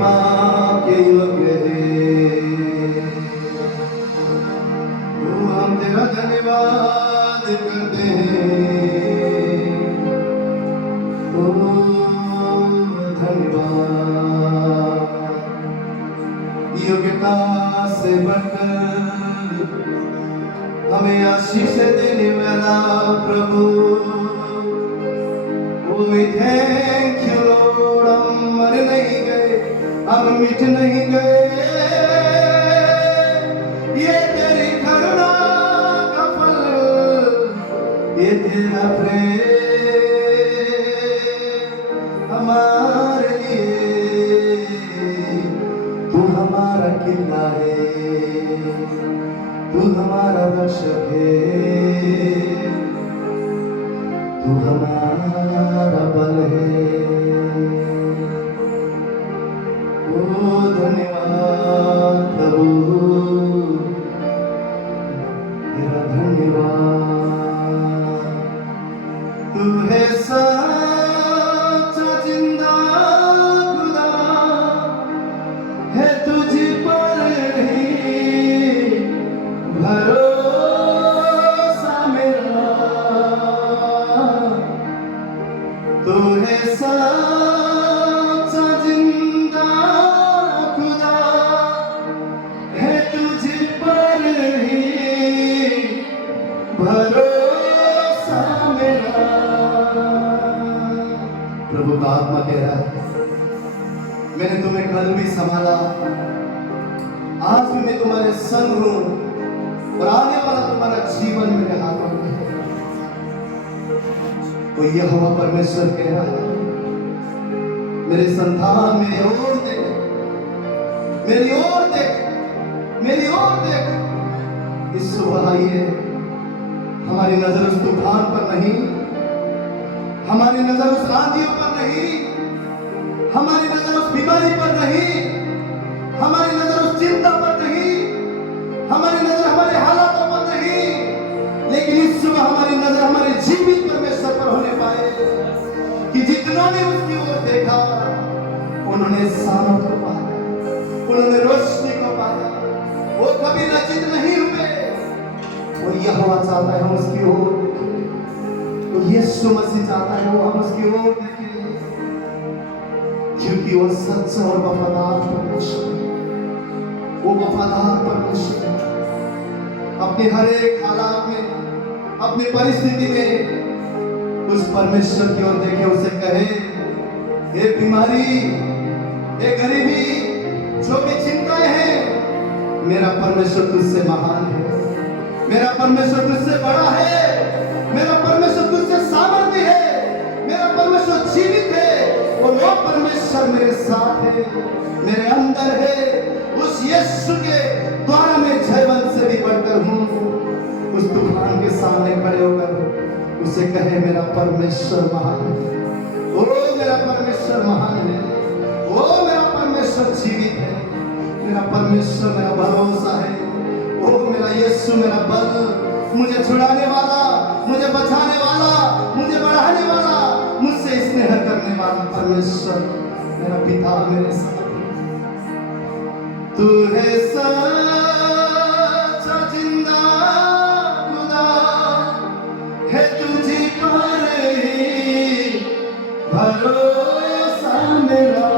महिमा के योग्य है। हम तेरा धन्यवाद करते हैं, ओ धन्यवाद। योग्यता से बढ़कर हमें आशीष देने वाला प्रभु, we thank you Lord। हम मर नहीं गए, हम मिट नहीं गए, ये तेरी करुणा का फल, ये तेरा प्रेम हमारे लिए। तू हमारा किला है, तू हमारा रक्षक है, तू हमारा बल है। ओ धन्यवाद प्रभु, तेरा धन्यवाद। तू है सच्चा जिंदा खुदा, है तुझ पर ही भरोसा मेरा। तू है सच्चा जिंदा खुदा, है तुझ पर ही भरोसा मेरा। प्रभु का आत्मा कह रहा है, मैंने तुम्हें कल भी संभाला, आज भी मैं तुम्हारे संग हूं, और आने वाला तुम्हारा जीवन मेरे हाथों में है। वो यहोवा परमेश्वर कह रहा है, मेरे संतान मेरी ओर देख, मेरी ओर देख, मेरी ओर देख। इस सुबह आइए, हमारी नजर उस तूफान पर नहीं, हमारी नजर उस आंधियों पर नहीं, हमारी नजर उस बीमारी पर नहीं, हमारी नजर उस चिंता पर नहीं, हमारी नजर हमारे हालातों पर नहीं, लेकिन इस सुबह हमारी नजर हमारे जीवित परमेश्वर पर होने पाए, कि जितनों ने उसकी ओर देखा उन्होंने सामर्थ को पाया, उन्होंने रोशनी को पाया, वो कभी लज्जित नहीं हुए। वो यहोवा चाहता है हम उसकी ओर देखें, वो यीशु मसीह चाहता है वो हम उसकी ओर देखें, क्योंकि वो सच्चा और वफादार परमेश्वर है। वो वफादार परमेश्वर है। अपने हर एक हालात में, अपनी परिस्थिति में उस परमेश्वर की ओर देखे, उसे कहे, हे बीमारी, हे गरीबी, जो भी चिंताएं हैं, मेरा परमेश्वर तुझसे महान है, मेरा परमेश्वर तुझसे बड़ा है, मेरा परमेश्वर तुझसे सामर्थ्य है, मेरा परमेश्वर जीवित है, और वो परमेश्वर मेरे साथ है, मेरे अंदर है। उस यीशु के द्वारा मैं जयवंत से भी बढ़कर हूँ। उस तूफान के सामने खड़े होकर उसे कहे, मेरा परमेश्वर महान है, ओ मेरा परमेश्वर महान है, ओ मेरा परमेश्वर जीवित है, मेरा परमेश्वर मेरा भरोसा है, ओ मेरा यीशु मेरा बल, मुझे छुड़ाने वाला, मुझे बचाने वाला, मुझे बढ़ाने वाला, मुझसे स्नेह करने वाला परमेश्वर मेरा पिता मेरे साथ। तू है सच्चा जिंदा खुदा, है तुझी पर ही भरोसा मेरा।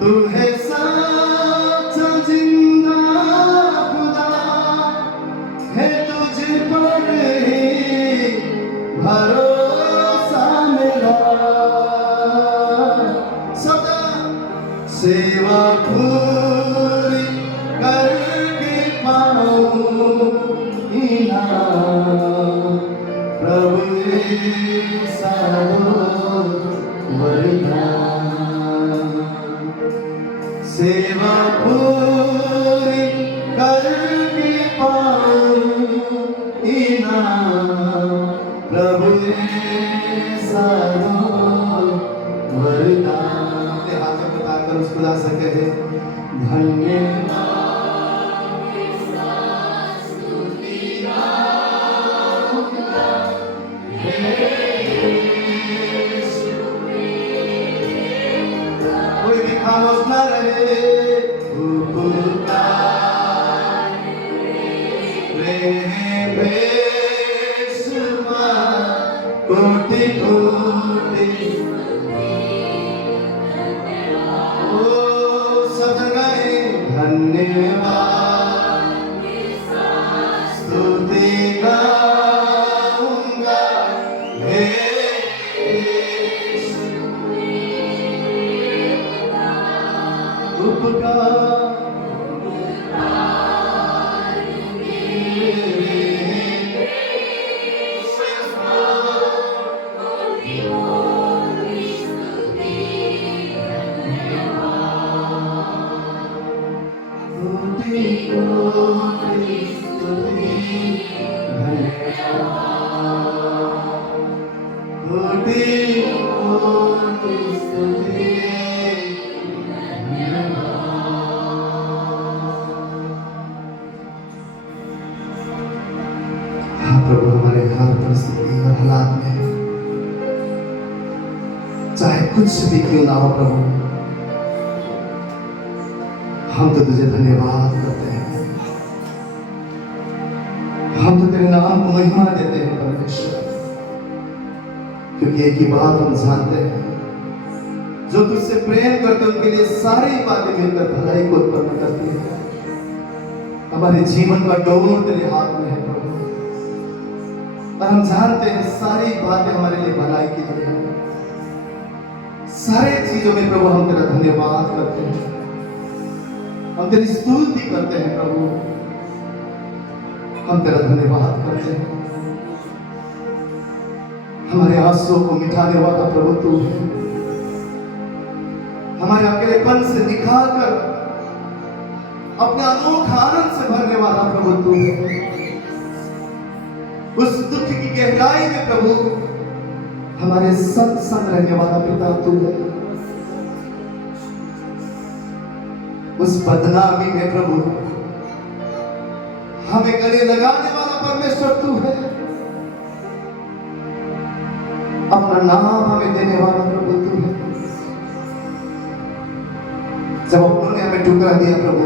तू है सच्चा जिंदा खुदा, है तुझ पर ही भरोसा मेरा। सदा सेवा पूरी करके पाऊं इनाम, प्रभु सेवा पूरी करके पाऊं इनाम, प्रभु वरदान। अपने हाथ में बताकर उस खुदा से कहे, धन्यवाद खामोश न रहे, कोटि कोटि ओ सब गए धन्यवाद स्तुति गाऊंगा हे उपकार प्रभु हमारे हर परिस्थिति और हालात में चाहे कुछ भी क्यों ना हो प्रभु, हम तो तुझे धन्यवाद करते हैं, हम तो तेरे नाम को महिमा देते हैं परमेश्वर, क्योंकि एक ही बात हम जानते हैं, जो तुझसे प्रेम करते हैं उनके लिए सारी बातें मिलकर भलाई को उत्पन्न करती है। हमारे जीवन का डोर तेरे हाथ में है प्रभु, और हम जानते हैं सारी बातें हमारे लिए भलाई की लिए हैं। सारे चीजों में प्रभु हम तेरा धन्यवाद करते हैं, हम तेरी स्तुति करते हैं प्रभु, हम तेरा धन्यवाद करते हैं। हमारे आंसुओं को मिटाने वाला प्रभु तू है, हमारे अकेलेपन से निकालकर अपने अनोखा आनंद से भरने वाला प्रभु तू है। उस दुख की गहराई में प्रभु हमारे संग संग रहने वाला पिता तू है। उस बदनामी में प्रभु हमें गले लगाने वाला परमेश्वर तू है। अपना नाम हमें देने वाला प्रभु तू है। जब अपनों ने हमें ठुकरा दिया प्रभु,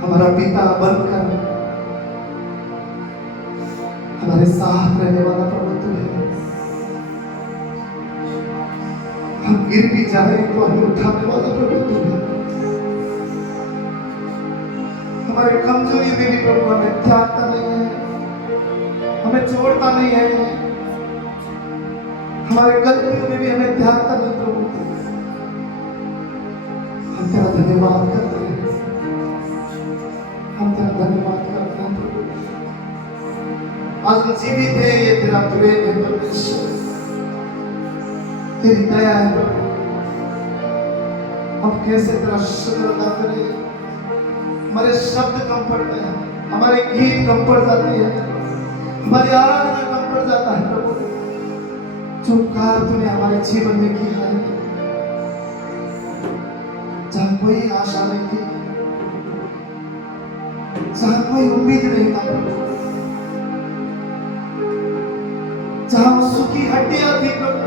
हमारा पिता बनकर हमारे साथ रहने वाला प्रभु तू है। हम गिर भी जाए तो हमें उठाने वाला प्रभु तू है। हमारे कमजोरी में भी प्रभु हमें त्यागता नहीं है, हमें छोड़ता नहीं है। हमारे गलतियों में भी हमें त्यागता नहीं प्रभु। हम तेरा धन्यवाद करते हैं, हम तेरा धन्यवाद करते हैं प्रभु। आज हम जीवित है, ये तेरा प्रेम है परमेश्वर, तेरी दया है प्रभु। हम कैसे तेरा शुक्र अदा करें। हमारे शब्द कम पड़ते हैं, हमारे गीत कम पड़ जाते हैं, हमारी आराधना कम पड़ जाता है प्रभु। जो कार्य तूने हमारे जीवन में किया है, जहाँ कोई आशा नहीं थी, जहाँ कोई उम्मीद नहीं था प्रभु, जहाँ वो सूखी हड्डियां थी प्रभु,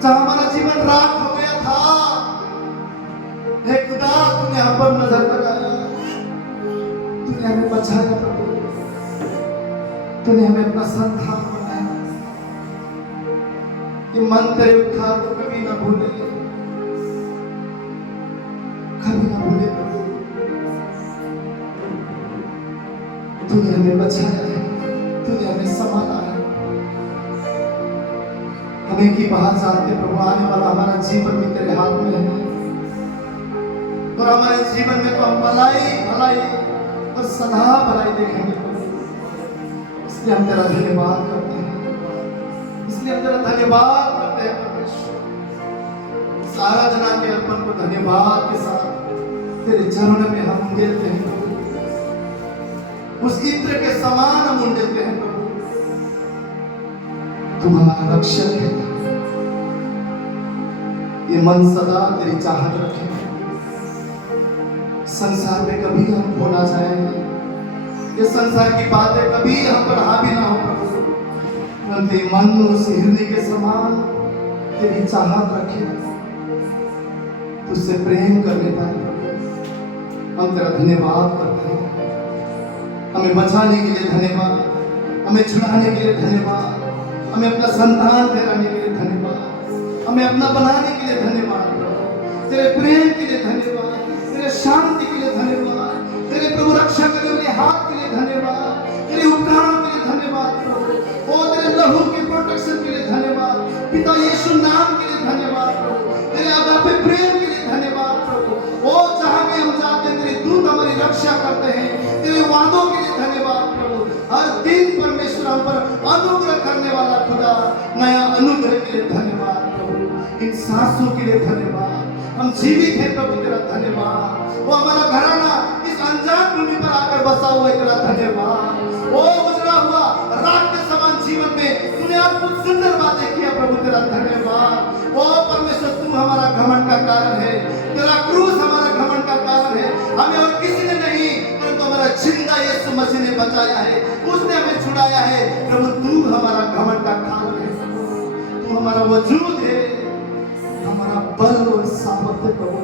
जहाँ हमारा जीवन राख हो गया था, हे खुदा तूने हम पर नजर लगाया, तूने हमें बचाया प्रभु, तूने हमें अपना संतान बनाया। ये मन तेरे उद्धार को कभी ना भूले, कभी ना भूले प्रभु। तूने हमें बचाया है, तूने हमें संभाला है। हमें की बात जानते प्रभु, आने वाला हमारा जीवन भी तेरे हाथ में है, और हमारे जीवन में तो हम भलाई भलाई और सदा भलाई देखेंगे प्रभु। इसलिए हम तेरा धन्यवाद करते हैं, इसलिए हम तेरा धन्यवाद करते हैं परमेश्वर। इस आराधना के अर्पण को धन्यवाद के साथ तेरे चरणों में हम उंडेलते हैं प्रभु। उस इत्र के समान हम उंडेलते हैं प्रभु। तू हमारा रक्षक है। ये मन सदा तेरी चाहत रखे, संसार में कभी हम खो ना जाएंगे, ये संसार की बातें कभी हम पर हावी ना हो प्रभु। मन उस हृदय के समान तेरी चाहत रखे, तुझसे प्रेम करने पाए। हम तेरा धन्यवाद करते हैं। हमें बचाने के लिए धन्यवाद, हमें छुड़ाने के लिए धन्यवाद, हमें अपना संतान ठहराने के लिए धन्यवाद, हमें अपना बनाने के लिए धन्यवाद, तेरे प्रेम के लिए धन्यवाद, तेरे शांति के लिए धन्यवाद, तेरे प्रभु रक्षा करने वाले हाथ के लिए धन्यवाद, तेरे उपकारों के लिए धन्यवाद प्रभु, ओ तेरे लहू के प्रोटेक्शन के लिए धन्यवाद, पिता यीशु नाम के लिए धन्यवाद प्रभु, तेरे अगापे प्रेम के लिए धन्यवाद प्रभु। ओ जहां भी हम जाते हैं तेरे दूत हमारी रक्षा करते हैं, तेरे वादों के लिए धन्यवाद प्रभु। हर दिन परमेश्वर हम पर अनुग्रह करने वाला खुदा, नया अनुग्रह के लिए धन्यवाद प्रभु। इन सांसों के लिए धन्यवाद, हम जीवित हैं प्रभु, तेरा धन्यवाद। वो हमारा घराना इस अनजान भूमि पर आकर बसा हुआ है, तेरा धन्यवाद। वो गुजरा हुआ रात के समान जीवन में तूने अद्भुत सुंदर बातें किया प्रभु, तेरा धन्यवाद। ओ परमेश्वर तू हमारा घमंड का कारण है, तेरा क्रूस हमारा घमंड का कारण है। हमें और किसी ने नहीं, परंतु हमारा जिंदा यीशु मसीह ने बचाया है, उसने हमें छुड़ाया है प्रभु। तू हमारा घमंड का कारण है, तू हमारा वजूद है, हमारा बल और सामर्थ्य प्रभु।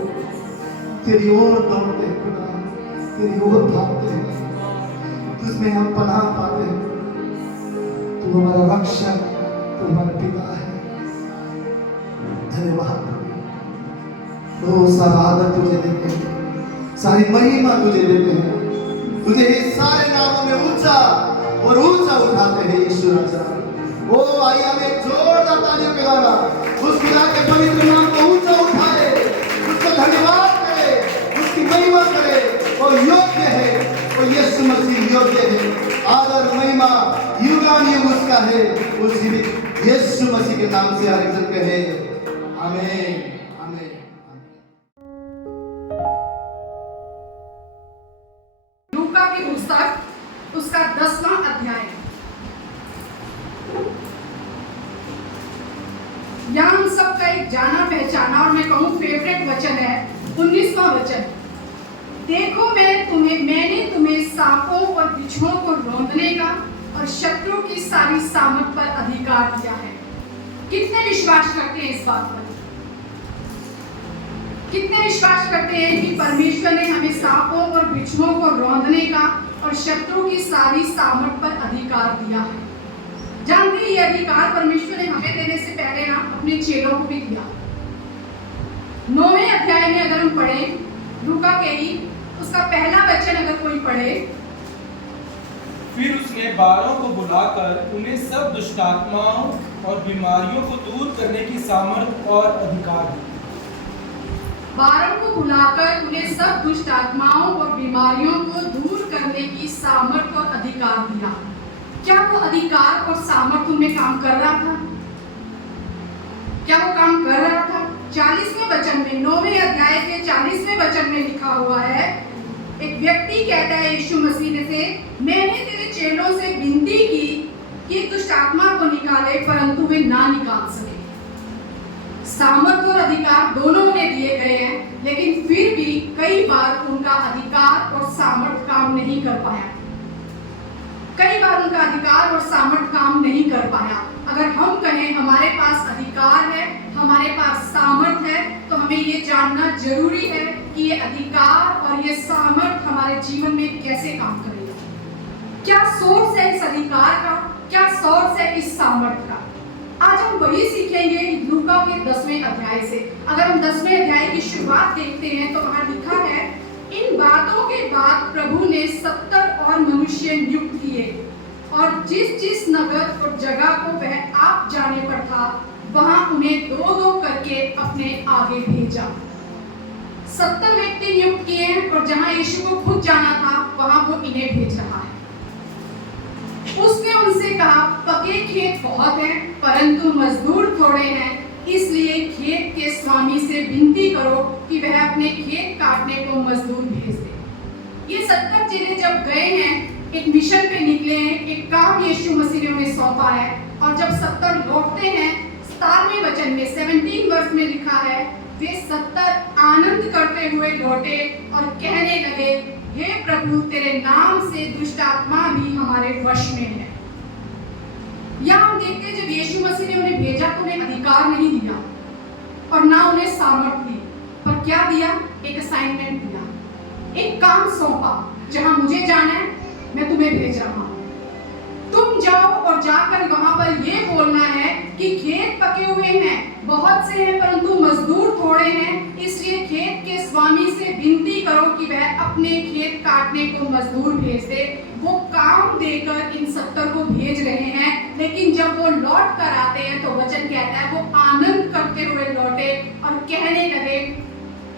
तेरी ओर दौड़ते हैं खुदा, तेरी ओर भागते हैं, तुझमें हम पनाह पाते हैं। तू हमारा रक्षक, तू हमारा पिता है। धन्यवाद, ओ सारा आदर तुझे देते हैं, सारी महिमा तुझे देते हैं। तुझे ही सारे नामों में ऊंचा और ऊंचा उठाते हैं यीशु राजा। ओ आइए हम एक जोरदार तालियों के द्वारा उस खुदा के पवित्र नाम को ऊंचा उठाए, उसको धन्यवाद करे, उसकी महिमा करे। वो योग्य है, वो यीशु मसीह योग्य है। आदर महिमा युगानुयुग उसका है। उस जीवित यीशु मसीह के नाम से हर एक जन कहे आमीन, आमीन। लूका की पुस्तक उसका 10वां अध्याय। यहाँ हम सबका एक जाना पहचाना और मैं कहूँ फेवरेट वचन है 19वां वचन। देखो मैंने तुम्हें सांपों और बिच्छुओं को रौंदने का और शत्रु की सारी सामर्थ पर अधिकार दिया है। कितने विश्वास करते हैं इस बात पर? कितने विश्वास करते हैं कि परमेश्वर ने हमें सांपों और बिच्छुओं को रौंदने का और शत्रु की सारी सामर्थ पर अधिकार दिया है? जानते हैं ये अधिकार परमेश्वर ने हमें देने से पहले ना अपने चेलों को भी दिया। 9वें अध्याय में अगर हम पढ़े लूका के ही उसका पहला वचन अगर कोई पढ़े, फिर उसने 12 को बुलाकर उन्हें सब दुष्टात्माओं और बीमारियों को दूर करने की सामर्थ और अधिकार दिया। 12 को बुलाकर उन्हें सब दुष्ट आत्माओं और बीमारियों को दूर करने की सामर्थ और अधिकार दिया। क्या वो अधिकार और सामर्थ उनमें काम कर रहा था? क्या वो काम कर रहा था? 40वें वचन में, 9वें अध्याय के 40वें वचन में लिखा हुआ है, एक व्यक्ति कहता है यीशु मसीह से, मैंने तेरे चेलों से विनती की कि दुष्ट आत्मा को निकाले, परंतु वे ना निकाल सके। सामर्थ और अधिकार दोनों उन्हें दिए गए हैं, लेकिन फिर भी कई बार उनका अधिकार और सामर्थ काम नहीं कर पाया। कई बार उनका अधिकार और सामर्थ काम नहीं कर पाया। अगर हम कहें हमारे पास अधिकार है, हमारे पास सामर्थ है, तो हमें ये जानना जरूरी है कि ये अधिकार और ये सामर्थ हमारे जीवन में कैसे काम करेगा। क्या सोर्स है इस अधिकार का? क्या सोर्स है इस सामर्थ का? आज हम वही सीखेंगे लूका के 10वें अध्याय से। अगर हम 10वें अध्याय की शुरुआत देखते हैं तो वहां लिखा है, इन बातों के बाद प्रभु ने 70 और मनुष्य नियुक्त किए और जिस जिस नगर और जगह को वह आप जाने पर था वहां उन्हें 2-2 करके अपने आगे भेजा। 70 व्यक्ति नियुक्त किए और जहां यीशु को खुद जाना था वहां वो इन्हें भेज रहा है। उसने उनसे कहा, पके खेत बहुत हैं, परंतु मजदूर थोड़े हैं, इसलिए खेत के स्वामी से विनती करो कि वह अपने खेत काटने को मजदूर भेज दे। ये 70 जिले जब गए हैं, एक मिशन पे निकले हैं, एक काम यीशु मसीह ने उन्हें सौंपा है, और जब 70 लौटते हैं, 17वें वचन में 17 वर्ष में लिखा है, वे 70 आनंद करते हुए लौटे और कहने लगे, हे प्रभु, तेरे नाम से दुष्ट आत्मा भी हमारे वश में है। यहाँ हम देखते हैं जब यीशु मसीह ने उन्हें भेजा तो उन्हें अधिकार नहीं दिया और ना उन्हें सामर्थ दी, पर क्या दिया? एक असाइनमेंट दिया, एक काम सौंपा, जहां मुझे जाना है मैं तुम्हें भेज रहा हूं, तुम जाओ और जाकर वहां पर ये बोलना है कि खेत पके हुए हैं, बहुत से हैं परंतु मजदूर थोड़े हैं, इसलिए खेत के स्वामी से विनती करो कि वह अपने खेत काटने को मजदूर भेज दे। वो काम देकर इन 70 को भेज रहे हैं, लेकिन जब वो लौट कर आते हैं तो वचन कहता है वो आनंद करते हुए लौटे और कहने लगे,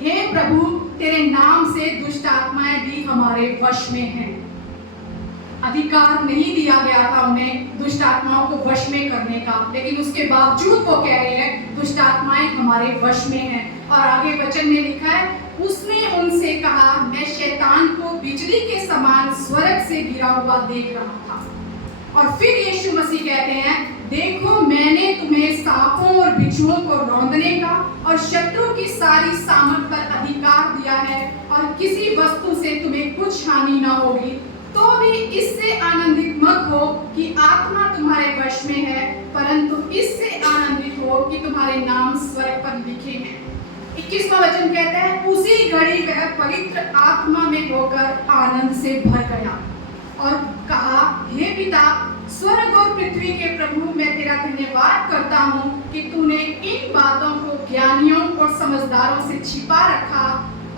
हे प्रभु, तेरे नाम से दुष्ट आत्माएं भी हमारे वश में हैं। अधिकार नहीं दिया गया था उन्हें दुष्ट आत्माओं को वश में करने का, लेकिन उसके बावजूद वो कह रहे हैं दुष्ट आत्माएं हमारे वश में हैं। और आगे वचन में लिखा है, उसने उनसे कहा, मैं शैतान को बिजली के समान स्वर्ग से गिरा हुआ देख रहा था। और फिर यीशु मसीह कहते हैं, देखो मैंने तुम्हें सांपों और बिच्छुओं को रौंदने का और शत्रु की सारी सामर्थ पर अधिकार दिया है, और किसी वस्तु से तुम्हें कुछ हानि ना होगी। तो भी इससे आनंदित मत हो कि आत्मा तुम्हारे वश में है, परंतु इससे आनंदित हो कि तुम्हारे नाम स्वर्ग पर लिखे हैं। 21वां वचन कहता है, उसी घड़ी वह पवित्र आत्मा में होकर आनंद से भर गया और कहा, हे पिता, स्वर्ग और पृथ्वी के प्रभु, मैं तेरा धन्यवाद करता हूँ कि तूने इन बातों को ज्ञानियों और समझदारों से छिपा रखा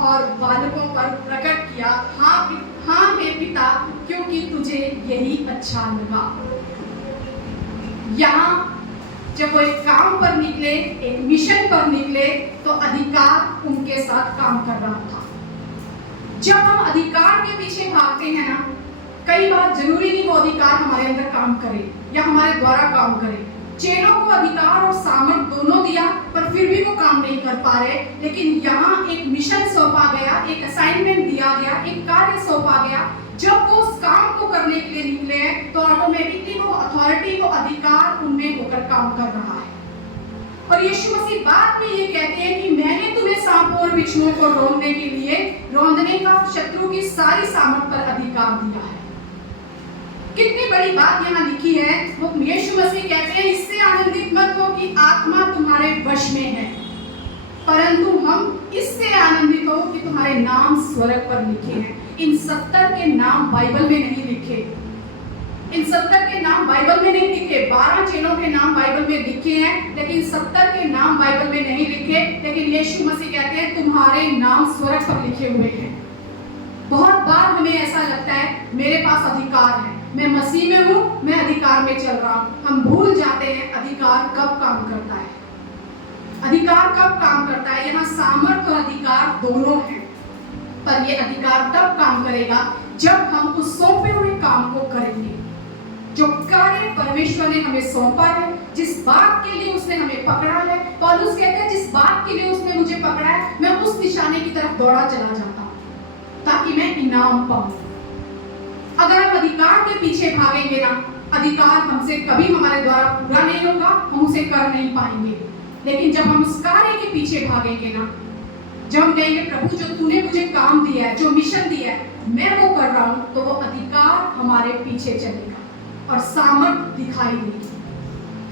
और बालकों पर प्रकट किया। हाँ हे पिता, क्योंकि तुझे यही अच्छा लगा। यहाँ जब वो एक काम पर निकले, एक मिशन पर निकले, तो अधिकार उनके साथ काम कर रहा था। जब हम अधिकार के पीछे भागते हैं ना, कई बार जरूरी नहीं वो अधिकार हमारे अंदर काम करे या हमारे द्वारा काम करे। चेलों को अधिकार और सामर्थ दोनों दिया, पर फिर भी वो काम नहीं कर पा रहे। लेकिन यहाँ एक मिशन सौंपा गया, एक असाइनमेंट दिया गया, एक कार्य सौंपा गया। जब वो उस काम को करने के लिए निकले हैं, तो ऑटोमेटिकली वो अथॉरिटी, वो अधिकार उनमें होकर काम कर रहा है। और यीशु मसीह बाद में ये कहते हैं कि मैंने तुम्हें सांपों और बिच्छुओं को रौंदने का, शत्रु की सारी सामर्थ पर अधिकार दिया है। कितनी बड़ी बात यहाँ लिखी है। वो यीशु मसीह कहते हैं, इससे आनंदित मत हो कि आत्मा तुम्हारे वश में है, परंतु हम इससे आनंदित हो कि तुम्हारे नाम स्वर्ग पर लिखे हैं। इन 70 के नाम बाइबल में नहीं लिखे, इन 70 के नाम बाइबल में नहीं लिखे। 12 चेलों के नाम बाइबल में लिखे हैं, लेकिन 70 के नाम बाइबल में नहीं लिखे। लेकिन यीशु मसीह कहते हैं, तुम्हारे नाम स्वर्ग पर लिखे हुए हैं। बहुत बार हमें ऐसा लगता है मेरे पास अधिकार है, मैं मसीह में हूँ, मैं अधिकार में चल रहा हूँ। हम भूल जाते हैं अधिकार कब काम करता है। अधिकार कब काम करता है? यहाँ सामर्थ और अधिकार दोनों हैं, पर ये अधिकार तब काम करेगा जब हम उस सौंपे हुए काम को करेंगे। जो कार्य परमेश्वर ने हमें सौंपा है, जिस बात के लिए उसने हमें पकड़ा है, पौलुस कहता है जिस बात के लिए उसने मुझे पकड़ा है, मैं उस निशाने की तरफ दौड़ा चला जाता हूँ ताकि मैं इनाम पाऊं। अगर हम अधिकार के पीछे भागेंगे ना, अधिकार हमसे कभी हमारे द्वारा पूरा नहीं होगा, हम उसे कर नहीं पाएंगे। लेकिन जब हम उस कार्य के पीछे भागेंगे ना, जब हम कहेंगे प्रभु जो तूने मुझे काम दिया है, जो मिशन दिया है, मैं वो कर रहा हूँ, तो वो अधिकार हमारे पीछे चलेगा और सामर्थ दिखाई देगी।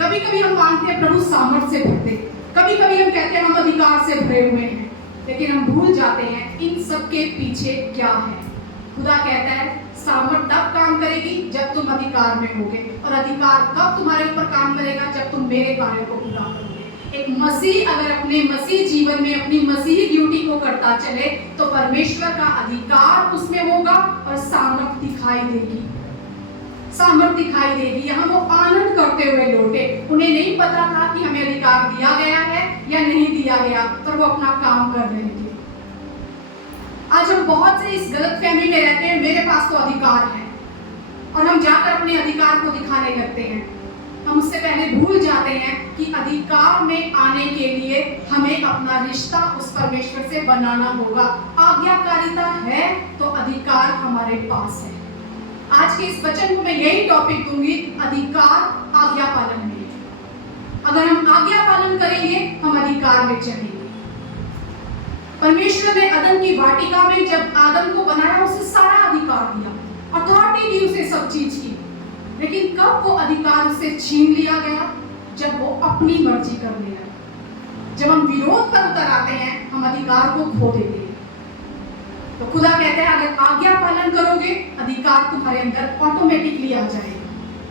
कभी कभी हम मानते हैं प्रभु सामर्थ से भरते, कभी कभी हम कहते हैं हम अधिकार से भरे हुए हैं, लेकिन हम भूल जाते हैं इन सब के पीछे क्या है। खुदा कहता है सामर्थ तब काम करेगी जब तुम अधिकार में होगे, और अधिकार कब तुम्हारे ऊपर काम करेगा? जब तुम मेरे कार्य को पूरा करोगे। एक मसीह अगर अपने मसीह जीवन में अपनी मसीही ड्यूटी को करता चले, तो परमेश्वर का अधिकार उसमें होगा और सामर्थ दिखाई देगी, सामर्थ दिखाई देगी। यहाँ वो आनंद करते हुए लौटे। उन्हें नहीं पता था कि हमें अधिकार दिया गया है या नहीं दिया गया, पर वो अपना काम कर रहे थे। आज हम बहुत से इस गलतफहमी में रहते हैं, मेरे पास तो अधिकार है, और हम जाकर अपने अधिकार को दिखाने लगते हैं। हम उससे पहले भूल जाते हैं कि अधिकार में आने के लिए हमें अपना रिश्ता उस परमेश्वर से बनाना होगा। आज्ञाकारिता है तो अधिकार हमारे पास है। आज के इस वचन को मैं यही टॉपिक दूंगी, अधिकार आज्ञा पालन में। अगर हम आज्ञा पालन करेंगे, हम अधिकार में चलेंगे। परमेश्वर ने आदम की वाटिका में जब आदम को बनाया, उसे सारा अधिकार दिया, अथॉरिटी दी उसे सब चीज की। लेकिन कब वो अधिकार उससे छीन लिया गया? जब वो अपनी मर्जी करने लगा। जब हम विरोध पर उतर आते हैं, हम अधिकार को खो देते हैं। तो खुदा कहते हैं अगर आज्ञा पालन करोगे अधिकार तुम्हारे अंदर ऑटोमेटिकली आ जाएगा।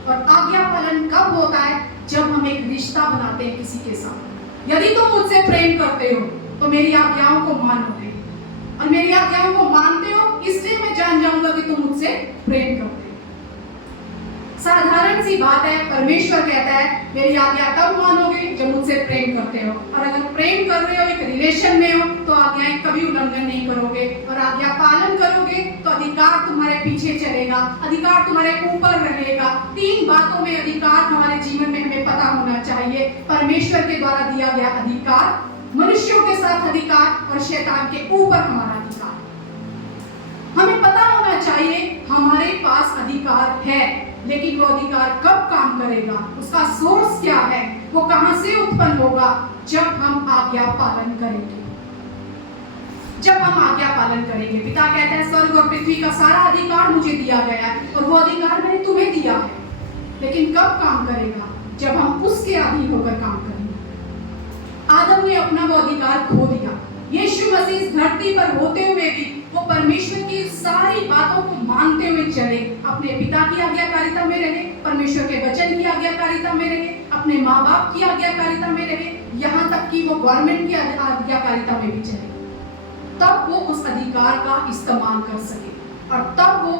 और आज्ञा पालन कब होता है? जब हम एक रिश्ता बनाते हैं किसी के साथ। यदि तुम मुझसे प्रेम करते हो तो मेरी आज्ञाओं को मानोगे, और मेरी आज्ञाओं को मानते हो इसलिए मैं जान जाऊंगा कि तुम मुझसे प्रेम करते हो। साधारण सी बात है, परमेश्वर कहता है मेरी आज्ञा तब मानोगे जब मुझसे प्रेम करते हो, और अगर प्रेम कर रहे हो, एक रिलेशन में हो, तो आज्ञाएं कभी उल्लंघन नहीं करोगे और आज्ञा पालन करोगे तो अधिकार तुम्हारे पीछे चलेगा, अधिकार तुम्हारे ऊपर रहेगा। 3 बातों में अधिकार हमारे जीवन में हमें पता होना चाहिए। परमेश्वर के द्वारा दिया गया अधिकार, मनुष्यों के साथ अधिकार और शैतान के ऊपर हमारा अधिकार। हमें पता होना चाहिए हमारे पास अधिकार है, लेकिन वो अधिकार कब काम करेगा, उसका सोर्स क्या है, वो कहां से उत्पन्न होगा? जब हम आज्ञा पालन करेंगे। जब हम आज्ञा पालन करेंगे। पिता कहता है स्वर्ग और पृथ्वी का सारा अधिकार मुझे दिया गया है और वो अधिकार मैंने तुम्हें दिया है, लेकिन कब काम करेगा? जब हम उसके अधीन होकर काम करेंगे। आदम ने अपना वो अधिकार खो दिया। यीशु मसीह इस धरती पर होते हुए भी वो परमेश्वर की सारी बातों को मानते हुए चले, अपने पिता की आज्ञाकारिता में रहे, परमेश्वर के वचन की आज्ञाकारिता में रहे, अपने माँ बाप की आज्ञाकारिता में रहे, यहाँ तक कि वो गवर्नमेंट की आज्ञाकारिता में भी चले। तब वो उस अधिकार का इस्तेमाल कर सके और तब वो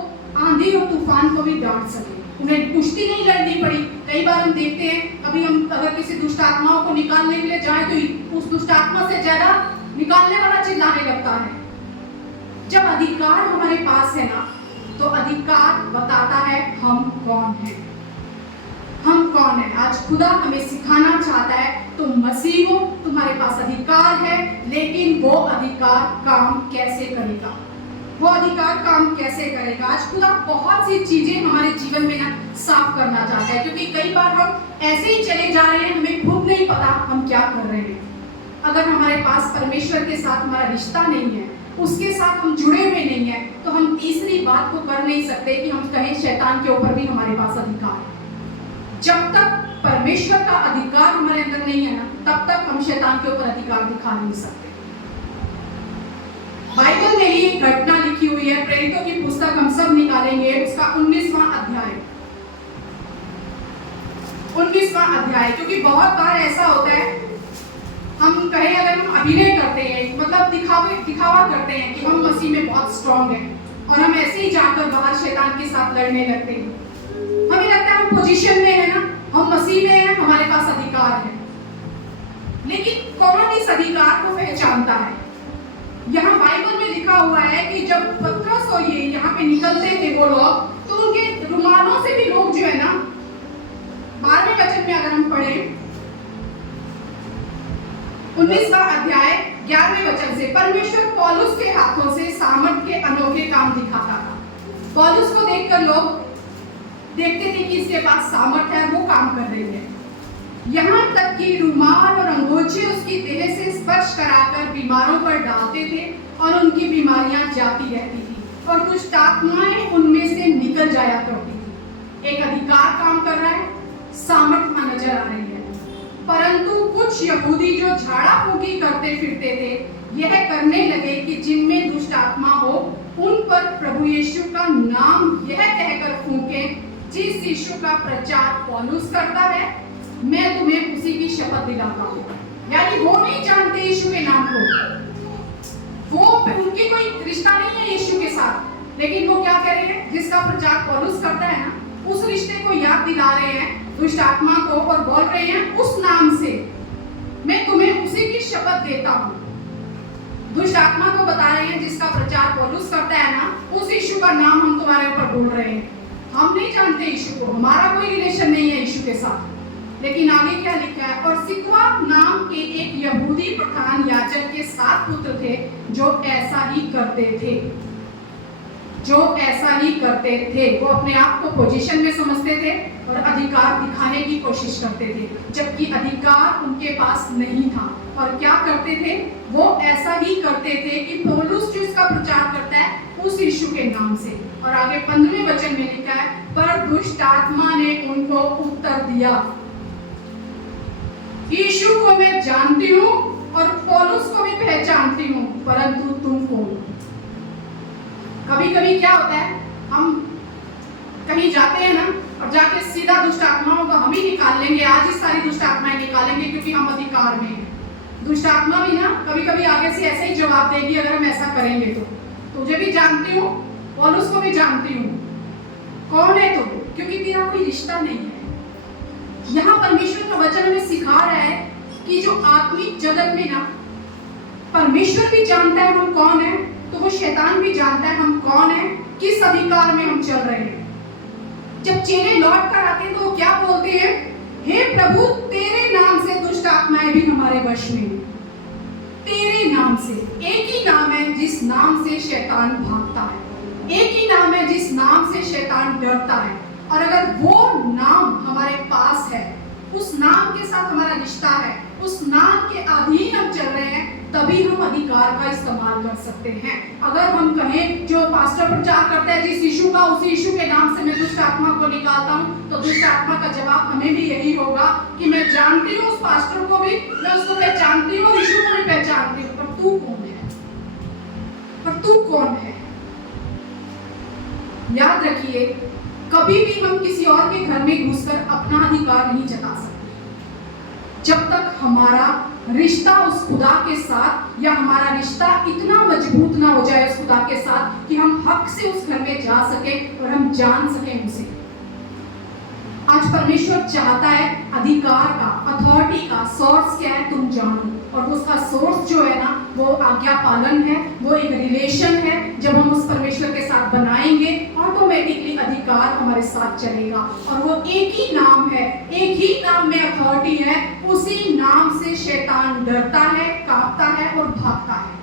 आंधी और तूफान को भी डांट सके। उन्हें कुश्ती नहीं लड़नी पड़ी। कई बार हम देखते हैं, अभी हम अगर किसी दुष्ट आत्माओं को निकालने के लिए जाए तो उस दुष्ट आत्मा से ज्यादा निकालने वाला चिल्लाने लगता है। जब अधिकार हमारे पास है ना, तो अधिकार बताता है हम कौन हैं। हम कौन हैं? आज खुदा हमें सिखाना चाहता है तुम मसीह हो, तुम्हारे पास अधिकार है, लेकिन वो अधिकार काम कैसे करेगा? वो अधिकार काम कैसे करेगा? आज खुदा बहुत सी चीजें हमारे जीवन में ना साफ करना चाहता है, क्योंकि कई बार हम ऐसे ही चले जा रहे हैं, हमें खुद नहीं पता हम क्या कर रहे हैं। अगर हमारे पास परमेश्वर के साथ हमारा रिश्ता नहीं है, उसके साथ हम जुड़े हुए नहीं है, तो हम तीसरी बात को कर नहीं सकते कि हम कहें शैतान के ऊपर भी हमारे पास अधिकार है। जब तक परमेश्वर का अधिकार हमारे अंदर नहीं है ना, तब तक हम शैतान के ऊपर अधिकार दिखा नहीं सकते। बाइबल में ही एक घटना लिखी हुई है, प्रेरितों की पुस्तक हम सब निकालेंगे, उसका 19वां अध्याय। 19वां अध्याय, क्योंकि बहुत बार ऐसा होता है हम कहें, अगर हम अभिनय करते हैं, मतलब दिखावा करते हैं कि हम मसीह में बहुत स्ट्रांग हैं, और हम ऐसे ही जाकर बाहर शैतान के साथ लड़ने लगते हैं। हमें लगता है हम पोजीशन में है ना, हम मसीह में हैं, हमारे पास अधिकार है। लेकिन कौन इस अधिकार को पहचानता है? यहाँ बाइबल में लिखा हुआ है कि जब पतरस और ये यहाँ पे निकलते थे वो लोग, तो उनके रुमालों से भी लोग जो है ना, 12वें वचन में अगर हम पढ़ें 19वां अध्याय 11वें वचन से, परमेश्वर पौलुस के हाथों से सामर्थ के अनोखे काम दिखाता था। पौलुस को देखकर लोग देखते थे कि इसके पास सामर्थ है, वो काम कर रही है। यहाँ तक कि रुमाल और अंगोछे उसकी देह से स्पर्श कराकर बीमारों पर डालते थे और उनकी बीमारियां जाती रहती थी और दुष्ट आत्माएं उनमें से निकल जाया करती थी। एक अधिकार काम कर रहा है, सामर्थ नजर आ रही है। परंतु कुछ यहूदी जो झाड़ा फूकी करते फिरते थे, यह करने लगे कि जिनमें दुष्ट आत्मा हो उन पर प्रभु यीशु का नाम यह कहकर फूकें, जिस यीशु का प्रचार पौलुस करता है, मैं तुम्हें उसी की शपथ दिलाता हूँ। यानी वो नहीं जानते यीशु के नाम को, वो उनकी कोई रिश्ता नहीं है यीशु के साथ, लेकिन वो क्या कह रहे हैं? जिसका प्रचार पौलुस करता है ना, उस रिश्ते को याद दिला रहे हैं दुष्ट आत्मा को, और बोल रहे हैं उस नाम से मैं तुम्हें उसी की शपथ देता हूँ। दुष्ट आत्मा को बता रहे हैं जिसका प्रचार पौलुस करता है ना, उस यीशु का नाम हम तुम्हारे ऊपर बोल रहे हैं। हम नहीं जानते यीशु को, हमारा कोई रिलेशन नहीं है यीशु के साथ। लेकिन आगे क्या लिखा है? और सिकवा नाम के एक यहूदी प्रधान याजक के 7 पुत्र थे जो ऐसा ही करते थे, वो अपने आप को पोजीशन में समझते थे और अधिकार दिखाने की कोशिश करते थे, जबकि अधिकार उनके पास नहीं था। और क्या करते थे? वो ऐसा ही करते थे कि पौलुस जो इसका प्रचार करता है उस यीशु के नाम से। और आगे 15वें वचन में लिखा है, पर दुष्ट आत्मा ने उनको उत्तर दिया, यीशु को मैं जानती हूँ और पौलुस को भी पहचानती कभी क्या होता है, हम कहीं जाते हैं ना और जाके सीधा दुष्ट आत्माओं को हम ही निकाल लेंगे, आज ही सारी दुष्ट आत्माएं निकालेंगे क्योंकि हम अधिकार में हैं। दुष्ट आत्मा भी ना कभी कभी आगे से ऐसे ही जवाब देगी अगर हम ऐसा करेंगे तो। तुझे भी जानती हूँ, पौलुस को भी जानती हूँ, कौन है तू, क्योंकि तेरा कोई रिश्ता नहीं है। यहाँ परमेश्वर का वचन हमें सिखा रहा है कि जो आत्मिक जगत में ना परमेश्वर भी जानता है हम कौन है, तो वो शैतान भी जानता है हम कौन है, किस अधिकार में हम चल रहे हैं। जब चेले लौट कर आते हैं तो वो क्या बोलते हैं, हे प्रभु तेरे नाम से दुष्ट आत्माएं भी हमारे वश में हैं। तेरे नाम से, एक ही नाम है जिस नाम से शैतान भागता है, एक ही नाम है जिस नाम से शैतान डरता है। और अगर वो नाम हमारे पास है, उस नाम के साथ हमारा रिश्ता है, उस नाम के अधीन हम चल रहे हैं, तभी हम अधिकार का इस्तेमाल कर सकते हैं। अगर हम कहें जो पास्टर प्रचार करता है जिस यीशु का, उसी यीशु के नाम से मैं दुष्ट आत्मा को निकालता हूं, तो दुष्ट आत्मा का जवाब हमें भी यही होगा कि मैं जानती हूँ उस पास्टर को भी, मैं उसको पहचानती हूँ, यीशु को भी पहचानती हूँ, पर तू कौन है, पर तू कौन है। याद रखिए, कभी भी हम किसी और के घर में घुसकर अपना अधिकार नहीं जता सकते जब तक हमारा रिश्ता उस खुदा के साथ, या हमारा रिश्ता इतना मजबूत ना हो जाए उस खुदा के साथ कि हम हक से उस घर में जा सके और हम जान सके उसे। आज परमेश्वर चाहता है अधिकार का, अथॉरिटी का सोर्स क्या है तुम जानो, और उसका सोर्स जो है ना वो आज्ञा पालन है, वो एक रिलेशन है। जब हम उस परमेश्वर के साथ बनाएंगे ऑटोमेटिकली अधिकार हमारे साथ चलेगा, और वो एक ही नाम है, एक ही नाम में अथॉरिटी है, उसी नाम से शैतान डरता है, कांपता है और भागता है।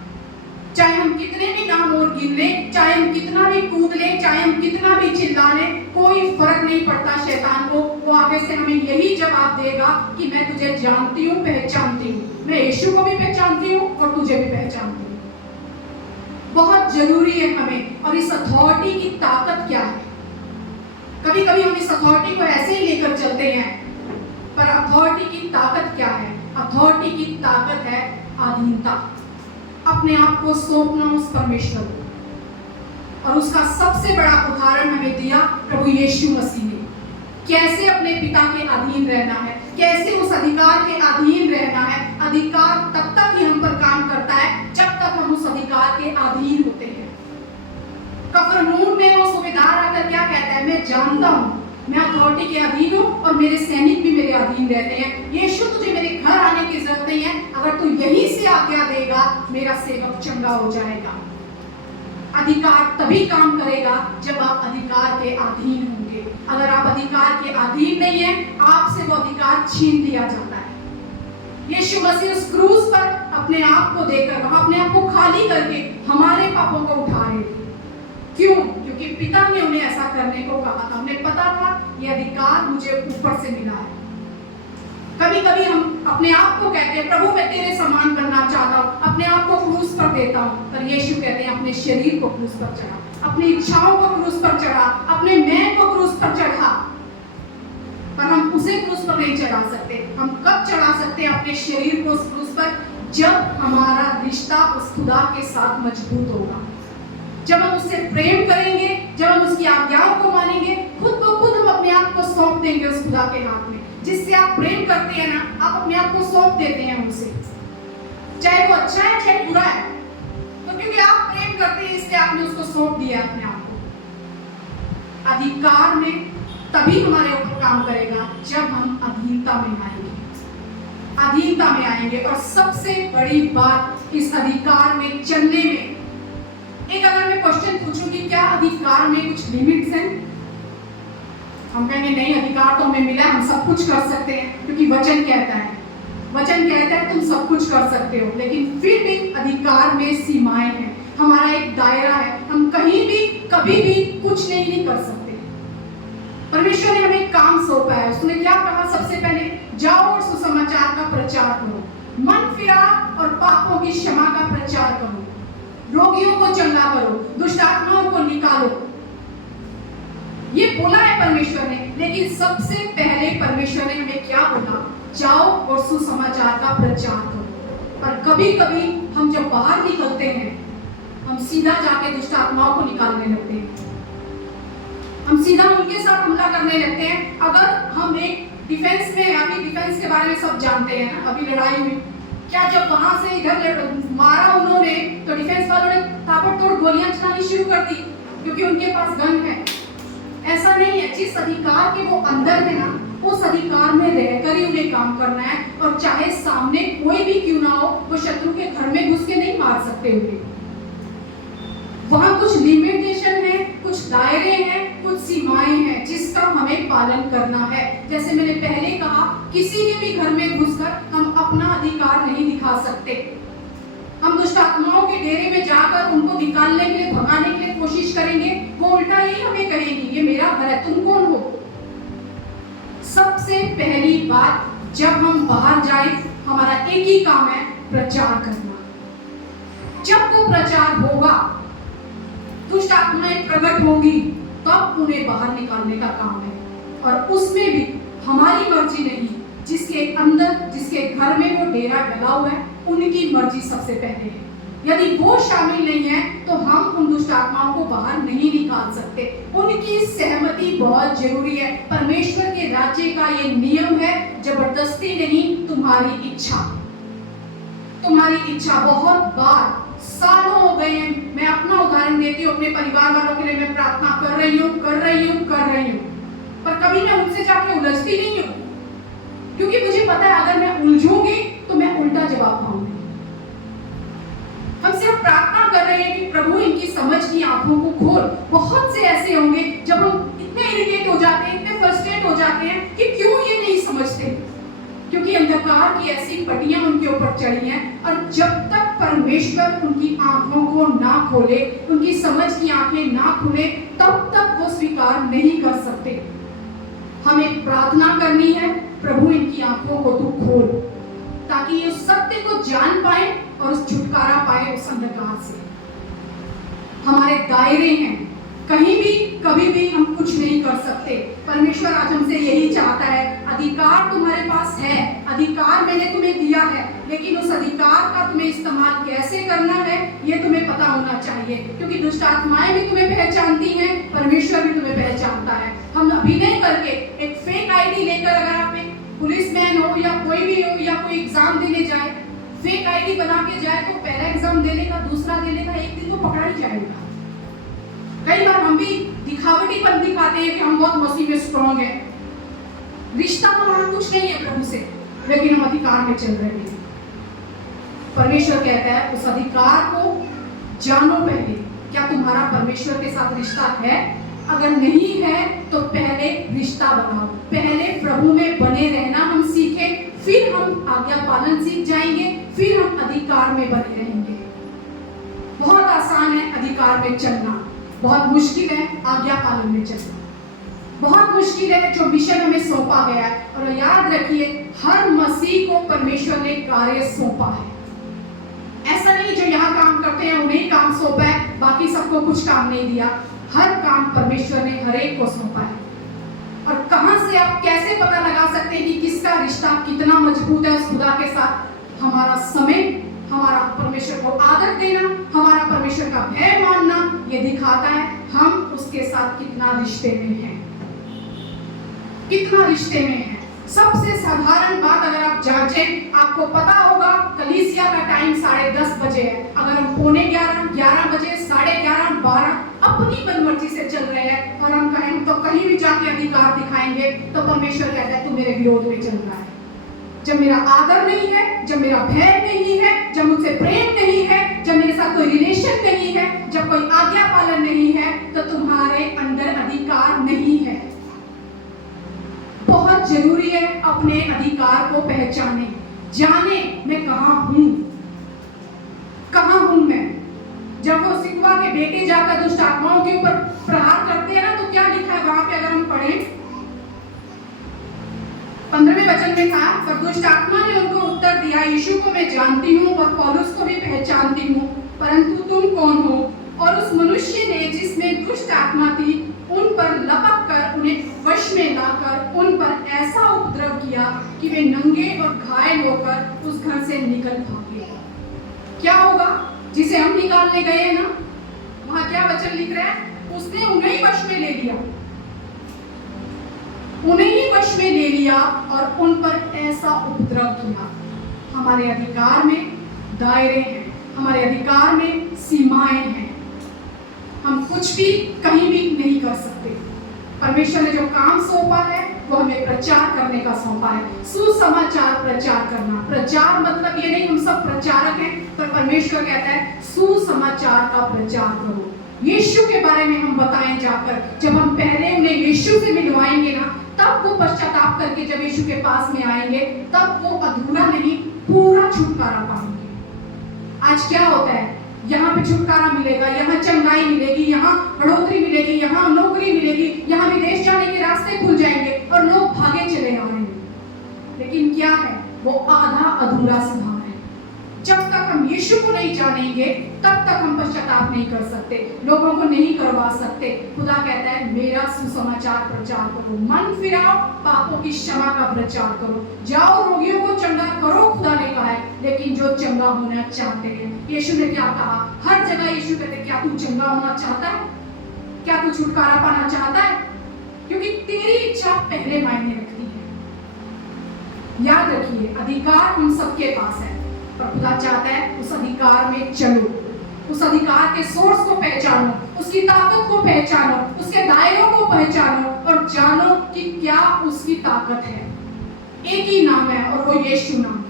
चाहे हम कितने भी नाम और गिन लें, चाहे हम कितना भी कूद लें, चाहे हम कितना भी चिल्ला लें, कोई फर्क नहीं पड़ता शैतान को। वो आगे से हमें यही जवाब देगा कि मैं तुझे जानती हूँ, पहचानती हूँ, मैं यीशु को भी पहचानती हूँ और तुझे भी पहचानती हूँ। बहुत जरूरी है हमें, और इस अथॉरिटी की ताकत क्या है। कभी कभी हम इस अथॉरिटी को ऐसे ही लेकर चलते हैं, पर अथॉरिटी की ताकत क्या है। अथॉरिटी की ताकत है अधीनता, अपने आप को सौंपना उस परमेश्वर को। और उसका सबसे बड़ा उदाहरण हमें दिया प्रभु यीशु मसीह ने, कैसे अपने पिता के अधीन रहना है, कैसे उस अधिकार के अधीन रहना है। अधिकार तब तक ही हम पर काम करता है जब तक हम उस अधिकार के अधीन होते हैं। कफरनहूम में वो सूबेदार आकर क्या कहता है, मैं जानता हूँ मैं अथॉरिटी के अधीन हूँ और मेरे सैनिक भी मेरे अधीन रहते हैं। यीशु तुझे मेरे घर आने की जरूरत नहीं है, अगर तू यहीं से आज्ञा देगा मेरा सेवक चंगा हो जाएगा। अधिकार तभी काम करेगा जब आप अधिकार के अधीन होंगे। अगर आप अधिकार के अधीन नहीं है, आपसे वो अधिकार छीन लिया जाता है। यीशु मसीह उस क्रूस पर अपने आप को देकर, वहां अपने आप को खाली करके हमारे पापों को उठा रहे थे। क्यों? क्योंकि पिता ने उन्हें ऐसा करने को कहा था। उन्हें पता था ये अधिकार मुझे ऊपर से मिला है। कभी कभी हम अपने आप को कहते हैं प्रभु मैं तेरे समान बनना चाहता हूँ, अपने आप को क्रूस पर देता हूँ, पर यीशु कहते हैं अपने शरीर को क्रूस पर चढ़ा, अपनी इच्छाओं को क्रूस पर चढ़ा, अपने मैं को क्रूस पर चढ़ा। पर हम उसे क्रूस पर नहीं चढ़ा सकते। हम कब चढ़ा सकते हैं अपने शरीर को उस क्रूस पर? जब हमारा रिश्ता उस खुदा के साथ मजबूत होगा, जब हम उससे प्रेम करेंगे, जब हम उसकी आज्ञाओं को मानेंगे, खुद ब खुद हम अपने आप को सौंप देंगे उस खुदा के हाथ में। जिससे आप प्रेम करते हैं ना, आप अपने आप को सौंप देते हैं उनसे, चाहे वो अच्छा है चाहे बुरा है। तो क्योंकि आप प्रेम करते हैं इसलिए आपने उसको सौंप दिया अपने आप को। अधिकार में तभी हमारे ऊपर काम करेगा जब हम अधीनता में आएंगे, अधीनता में आएंगे। और सबसे बड़ी बात इस अधिकार में चलने में, एक अगर मैं क्वेश्चन पूछूं कि क्या अधिकार में कुछ लिमिट्स हैं? हम कहेंगे नहीं, अधिकार तो हमें मिला, हम सब कुछ कर सकते हैं, क्योंकि वचन कहता है, वचन कहता है तुम सब कुछ कर सकते हो। लेकिन फिर भी अधिकार में सीमाएं हैं, हमारा एक दायरा है, हम कहीं भी कभी भी कुछ नहीं कर सकते। परमेश्वर ने हमें काम सौंपा है। उसने क्या कहा? सबसे पहले जाओ और सुसमाचार का प्रचार करो, मन फिरा और पापों की क्षमा का प्रचार करो, रोगियों को चंगा करो, दुष्ट आत्माओं को निकालो। ये बोला है परमेश्वर ने। लेकिन सबसे पहले परमेश्वर ने हमें क्या बोला? जाओ और सुसमाचार का प्रचार करो। पर कभी कभी हम जब बाहर निकलते हैं हम सीधा जाके दुष्ट आत्माओं को निकालने लगते हैं। हम सीधा उनके साथ हमला करने लगते हैं। अगर हम एक डिफेंस में, अभी डिफेंस के बारे में सब जानते हैं ना, अभी लड़ाई हुई, क्या जब वहां से इधर मारा उन्होंने तो डिफेंस वालों ने ताबड़तोड़ गोलियां चलानी शुरू कर दी क्योंकि उनके पास गन है? ऐसा नहीं है। जिस अधिकार के वो अंदर है ना, उस अधिकार में रहकर ही उन्हें काम करना है, और चाहे सामने कोई भी क्यों ना हो, वो शत्रु के घर में घुस के नहीं मार सकते उन्हें। वहां कुछ लिमिटेशन है, कुछ दायरे हैं, कुछ सीमाएं हैं जिसका हमें पालन करना है। जैसे मैंने पहले कहा, किसी के भी घर में घुसकर हम अपना अधिकार नहीं दिखा सकते। हम दुष्ट आत्माओं के डेरे में जाकर उनको निकालने के लिए, भगाने के लिए कोशिश करेंगे, वो उल्टा ही हमें कहेंगी, ये मेरा घर है, तुम कौन हो? सबसे पहली बात, जब हम बाहर जाए, हमारा एक ही काम है, प्रचार करना। जब वो प्रचार होगा, दुष्ट आत्माएं प्रकट होगी, तब उन्हें बाहर निकालने का काम है। और उसमें भी हमारी मर्जी नहीं, जिसके अंदर, जिसके घर में वो डेरा डला हुआ है, उनकी मर्जी सबसे पहले है। यदि वो शामिल नहीं है तो हम उन दुष्ट आत्माओं को बाहर नहीं निकाल सकते। उनकी सहमति बहुत जरूरी है। परमेश्वर के राज्य का ये नियम है, जबरदस्ती नहीं, तुम्हारी इच्छा। तुम्हारी इच्छा। बहुत बार, सालों हो गए हैं, मैं अपना उदाहरण देती हूँ, अपने परिवार वालों के लिए मैं प्रार्थना कर रही हूँ, पर कभी मैं उनसे जाके उलझती नहीं हूँ, क्योंकि मुझे पता है अगर मैं उलझूंगी तो मैं उल्टा जवाब पाऊंगी। हम सिर्फ प्रार्थना कर रहे हैं कि प्रभु इनकी समझ की आंखों को खोल। बहुत से ऐसे होंगे जब हम इतने इरिटेट हो जाते हैं, इतने फ्रस्ट्रेट हो जाते हैं कि क्यों ये नहीं समझते, क्योंकि अंधकार की ऐसी पट्टियां उनके ऊपर चढ़ी हैं। और जब तक परमेश्वर उनकी आंखों को ना खोले, उनकी समझ की आंखें ना खुले, तब तक वो स्वीकार नहीं कर सकते। हमें प्रार्थना करनी है, प्रभु इनकी आंखों को तू खोल, ताकि ये सत्य को जान पाए और उस छुटकारा पाए उस अंधकार से। हमारे दायरे हैं, कहीं भी कभी भी हम कुछ नहीं कर सकते। परमेश्वर आज हमसे यही चाहता है, अधिकार तुम्हारे पास है, अधिकार मैंने तुम्हें दिया है, लेकिन उस अधिकार का तुम्हें इस्तेमाल कैसे करना है ये तुम्हें पता होना चाहिए। क्योंकि दुष्ट आत्माएं भी तुम्हें पहचानती हैं, परमेश्वर भी तुम्हें पहचानता है। हम अभिनय करके एक फेक आईडी लेकर, अगर आप एक पुलिसमैन हो या कोई भी हो या कोई एग्जाम देने जाए, फेक आईडी बना के जाए तो पहला एग्जाम देने का, दूसरा देने का, एक दिन तो पकड़ा ही जाएगा। कई बार हम भी दिखावटीपन दिखाते हैं कि हम बहुत मसीह में स्ट्रॉन्ग हैं। रिश्ता हमारा कुछ नहीं है प्रभु से, लेकिन हम अधिकार में चल रहे हैं। परमेश्वर कहता है उस अधिकार को जानो पहले, क्या तुम्हारा परमेश्वर के साथ रिश्ता है? अगर नहीं है तो पहले रिश्ता बनाओ, पहले प्रभु में बने रहना हम सीखें, फिर हम आज्ञा पालन सीख जाएंगे, फिर हम अधिकार में बने रहेंगे। बहुत आसान है अधिकार में चलना, बहुत मुश्किल है आज्ञा पालन में चलना। बहुत मुश्किल है जो मिशन हमें सौंपा गया है। और याद रखिए, हर मसीह को परमेश्वर ने कार्य सौंपा है। ऐसा नहीं जो यहाँ काम करते हैं उन्हें काम सौंपा है, बाकी सबको कुछ काम नहीं दिया। हर काम परमेश्वर ने हर एक को सौंपा है। और कहां से आप कैसे पता लगा सकते हैं कि किसका रिश्ता कितना मजबूत है उस खुदा के साथ? हमारा समय, हमारा परमेश्वर को आदर देना, हमारा परमेश्वर का भय मानना, ये दिखाता है हम उसके साथ कितना रिश्ते में हैं, कितना रिश्ते में हैं। सबसे साधारण बात अगर आप जांचें, आपको पता होगा कलीसिया का टाइम 10:30 बजे है। अगर हम 11:45, 11 बजे, 11:30, 12 अपनी मनमर्जी से चल रहे हैं और हम कहें तो कहीं भी जाके अधिकार दिखाएंगे, तो परमेश्वर कहता है तू मेरे विरोध में चल रहा है। जब मेरा आदर नहीं है, जब मेरा भय नहीं है, जब मुझसे प्रेम नहीं है, जब मेरे साथ कोई रिलेशन नहीं है, जब कोई आज्ञा पालन नहीं है, तो तुम्हारे अंदर अधिकार नहीं है। बहुत जरूरी है अपने अधिकार को पहचाने, जाने मैं कहां हूं, कहां हूं मैं। जब वो सिकवा के बेटे जाकर दुष्ट आत्माओं के ऊपर प्रहार करते हैं ना, तो क्या लिखा है वहां पे? अगर हम पढ़ें 15वें वचन में था, पर दुष्ट आत्मा ने उनको उत्तर दिया, यीशु को मैं जानती हूँ और पौलुस को भी पहचानती हूँ, परंतु तुम कौन हो? और उस मनुष्य ने जिसमें दुष्ट आत्मा थी उन पर लपक कर उन्हें वश में लाकर उन पर ऐसा उपद्रव किया कि वे नंगे और घायल होकर उस घर से निकल भागे। क्या होगा? जिसे हम निकालने गए ना, वहां क्या वचन लिख रहा है? उसने उन्हें ही वश में ले लिया, उन्हें ही वश में ले लिया और उन पर ऐसा उपद्रव किया। हमारे अधिकार में दायरे हैं, हमारे अधिकार में सीमाएं हैं, हम कुछ भी कहीं भी नहीं कर सकते। परमेश्वर ने जो काम सौंपा है वो हमें प्रचार करने का सौंपा है, सुसमाचार प्रचार करना। प्रचार मतलब ये नहीं हम सब प्रचारक हैं, पर परमेश्वर कहता है सुसमाचार का प्रचार करो। यीशु के बारे में हम बताएं जाकर, जब हम पहले उन्हें यीशु से मिलवाएंगे ना, तब वो पश्चाताप करके जब यीशु के पास में आएंगे, तब वो अधूरा नहीं पूरा छुटकारा पाएंगे। आज क्या होता है? यहाँ पे छुटकारा मिलेगा, यहाँ चंगाई मिलेगी, यहाँ बढ़ोतरी मिलेगी, यहाँ नौकरी मिलेगी, यहाँ विदेश जाने के रास्ते खुल जाएंगे और लोग भागे चले आएंगे। लेकिन क्या है? वो आधा अधूरा स्वभाव है। जब तक हम यीशु को नहीं जानेंगे, तब तक हम पश्चाताप नहीं कर सकते, लोगों को नहीं करवा सकते। खुदा कहता है मेरा सुसमाचार प्रचार करो, मन फिराओ, पापों की क्षमा का प्रचार करो, जाओ रोगियों को चंगा करो, खुदा ने कहा है। लेकिन जो चंगा होना चाहते हैं, यीशु ने क्या कहा? हर जगह यीशु कहते हैं क्या तू चंगा होना चाहता है? क्या तू छुटकारा पाना चाहता है? क्योंकि तेरी इच्छा पहले मायने रखती है। याद रखिए, अधिकार हम सबके पास है, पर खुदा चाहता है उस अधिकार में चलो, उस अधिकार के सोर्स को पहचानो, उसकी ताकत को पहचानो, उसके दायरों को पहचानो और जानो कि क्या उसकी ताकत है। एक ही नाम है और वो यीशु नाम है।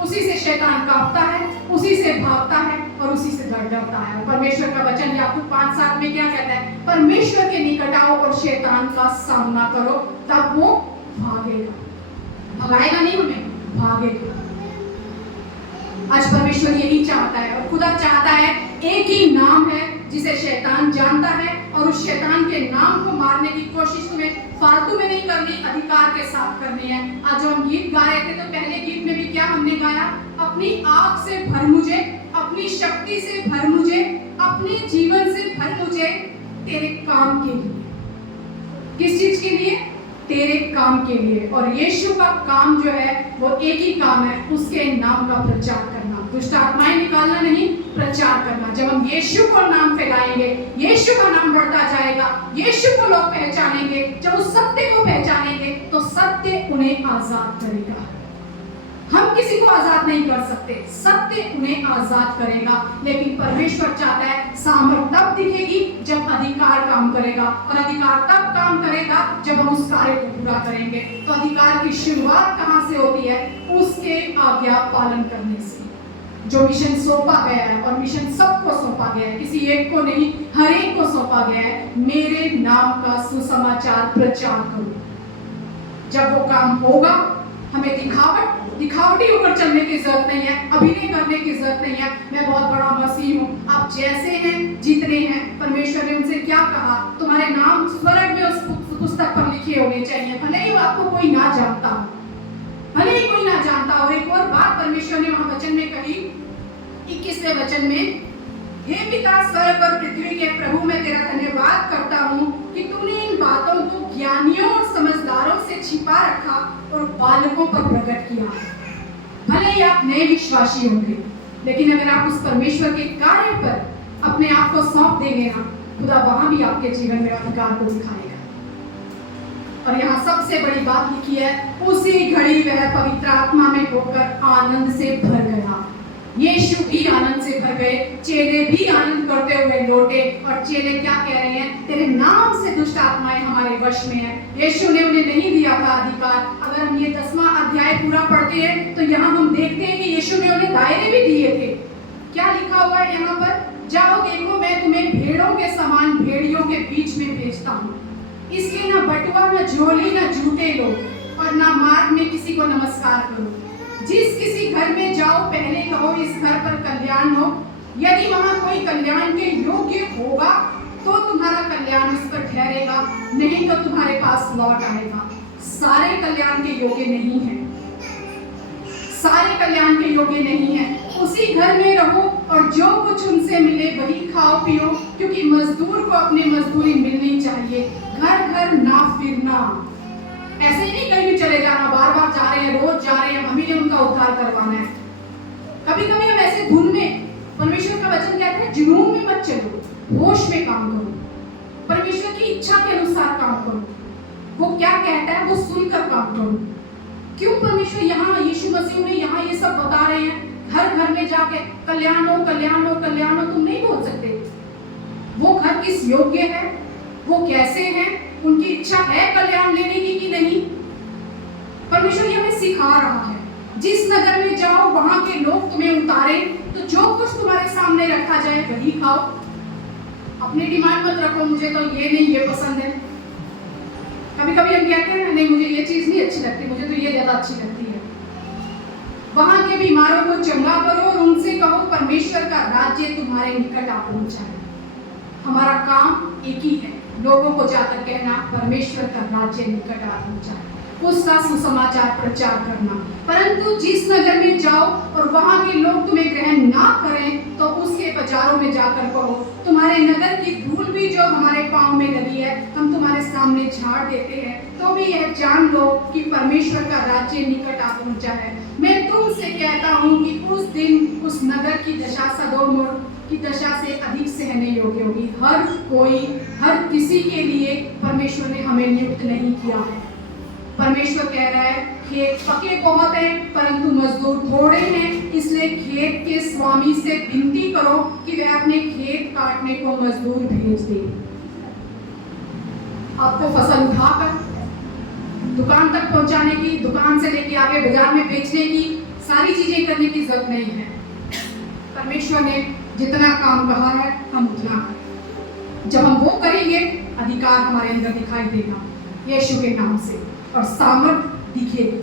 उसी से शैतान कांपता है, उसी से भागता है और उसी से डरता है। परमेश्वर का वचन याकूब 5:7 में क्या कहता है? परमेश्वर के निकट आओ और शैतान का सामना करो, तब वो भागेगा। भगाएगा नहीं, हमें भागेगा। आज परमेश्वर यही चाहता है और खुदा चाहता है एक ही नाम है जिसे शैतान जानता है, और उस शैतान के नाम को मारने की कोशिश तुम्हें फालतू में नहीं करनी, अधिकार के साथ करनी है। आज जो हम गीत गा रहे थे, तो पहले गीत में भी क्या हमने गाया? अपनी आँख से भर मुझे, अपनी शक्ति से भर मुझे, अपने जीवन से भर मुझे तेरे काम के लिए। किस चीज के लिए? तेरे काम के लिए। और यीशु का काम जो है वो एक ही काम है, उसके नाम का प्रचार करना, दुष्ट आत्माएं निकालना नहीं, प्रचार करना। जब हम यीशु को नाम फैलाएंगे, यीशु का नाम बढ़ता जाएगा, यीशु को लोग पहचानेंगे। जब उस सत्य को पहचानेंगे तो सत्य उन्हें आजाद करेगा। हम किसी को आजाद नहीं कर सकते, सत्य उन्हें आजाद करेगा। लेकिन परमेश्वर चाहता है सामर्थ तब दिखेगी जब अधिकार काम करेगा, और अधिकार तब काम करेगा जब हम उस कार्य को पूरा करेंगे। तो अधिकार की शुरुआत कहाँ से होती है? उसके आज्ञा पालन करने से। जो मिशन सौंपा गया है, और मिशन सबको सौंपा गया है, किसी एक को नहीं, हर एक को सौंपा गया है, मेरे नाम का सुसमाचार प्रचार करो। जब वो काम होगा, हमें दिखावटी होकर चलने की जरूरत नहीं है, अभिनय करने की जरूरत नहीं है। मैं बहुत बड़ा मसीह हूँ, आप जैसे हैं जितने हैं। परमेश्वर ने उनसे क्या कहा? तुम्हारे नाम स्वर्ग में उस पुस्तक पर लिखे होने चाहिए, भले ही आपको कोई ना जानता हो, भले ही कोई ना जानता हो। एक और बात परमेश्वर ने वहां वचन में कही, 21वें वचन में, हे पिता स्वर्ग और पृथ्वी के प्रभु, मैं तेरा धन्यवाद करता हूँ कि तूने इन बातों को ज्ञानियों और समझदारों से छिपा रखा और बालकों पर प्रकट किया। भले ही आप नए विश्वासी होंगे, लेकिन अगर आप उस परमेश्वर के कार्य पर अपने आप को सौंप देंगे ना, खुदा वहां भी आपके जीवन में अधिकार को दिखाएगा। और यहाँ सबसे बड़ी बात लिखी है, उसी घड़ी वह पवित्र आत्मा में होकर आनंद से भर गया। यीशु भी आनंद से भर गए, चेले भी आनंद करते हुए लौटे। और चेले क्या कह रहे हैं? तेरे नाम से दुष्ट आत्माएं हमारे वश में है। यीशु ने उन्हें नहीं दिया था अधिकार। अगर हम ये 10वां अध्याय पूरा पढ़ते हैं तो यहाँ हम देखते हैं कि यीशु ने उन्हें दायरे भी दिए थे। क्या लिखा हुआ है यहाँ पर? जाओ देखो, मैं तुम्हें भेड़ों के समान भेड़ियों के बीच में भेजता हूँ, इसलिए ना बटुआ, ना झोली, ना जूते लो, और ना मार्ग में किसी को नमस्कार करो। जिस किसी घर में जाओ, पहले कहो इस घर पर कल्याण हो। यदि वहां कोई कल्याण के योग्य होगा तो तुम्हारा कल्याण उस पर ठहरेगा, नहीं तो तुम्हारे पास लौट आएगा। सारे कल्याण के योग्य नहीं है, सारे कल्याण के योग्य नहीं है। उसी घर में रहो और जो कुछ उनसे मिले वही खाओ पियो, क्योंकि मजदूर को अपनी मजदूरी मिलनी चाहिए। घर घर ना फिरना, ऐसे ही नहीं कहीं भी चले जाना, बार बार जा रहे हैं, रोज जा रहे हैं, हमें उनका उद्धार करवाना है। कभी कभी हम ऐसे धुन में, परमेश्वर का है जुनून में मत चलो, होश में काम करो, परमेश्वर की इच्छा के अनुसार काम करो। वो क्या कहता है वो सुनकर काम करो। क्यों परमेश्वर यहाँ यीशु मसीह ने यहाँ ये सब बता रहे हैं? घर घर में जाके कल्याणो कल्याणो कल्याणो तुम नहीं बोल सकते। वो घर किस योग्य है, वो कैसे हैं, उनकी इच्छा है कल्याण लेने की कि नहीं? परमेश्वर ये हमें सिखा रहा है। जिस नगर में जाओ वहां के लोग तुम्हें उतारे तो जो कुछ तुम्हारे सामने रखा जाए वही खाओ। अपनी डिमांड मत रखो, मुझे तो ये नहीं ये पसंद है। कभी कभी हम कहते हैं नहीं मुझे ये चीज नहीं अच्छी लगती, मुझे तो ये ज्यादा अच्छी लगती है। वहां के बीमारों को चंगा करो और उनसे कहो परमेश्वर का राज्य तुम्हारे निकट आ पहुंचा है। हमारा काम एक ही है, लोगों को जाकर कहना परमेश्वर का राज्य निकट आ पहुंचा है, उसका सुसमाचार प्रचार करना। परंतु जिस नगर में जाओ और वहां के लोग तुम्हें ग्रहण ना करें तो उसके बाजारों में जाकर कहो तुम्हारे नगर की धूल भी जो हमारे पांव में लगी है हम तुम्हारे सामने झाड़ देते हैं, तो भी यह जान लो कि परमेश्वर का राज्य निकट आ पहुंचा है। मैं तुमसे कहता हूँ कि उस दिन उस नगर की दशा सदोम की दशा से अधिक सहने योग्य होगी। हर किसी के लिए परमेश्वर ने हमें नियुक्त नहीं किया है। परमेश्वर कह रहा है खेत पके बहुत हैं परंतु मजदूर थोड़े हैं, इसलिए खेत के स्वामी से विनती करो कि वह अपने खेत काटने को मजदूर भेज दे। आपको फसल उठाकर दुकान तक पहुंचाने की, दुकान से लेके आगे बाजार में बेचने की सारी चीजें करने की जरूरत नहीं है। परमेश्वर ने जितना काम कहा है हम उतना करें। जब हम वो करेंगे अधिकार हमारे अंदर दिखाई देगा यीशु के नाम से, और सामर्थ दिखेगी।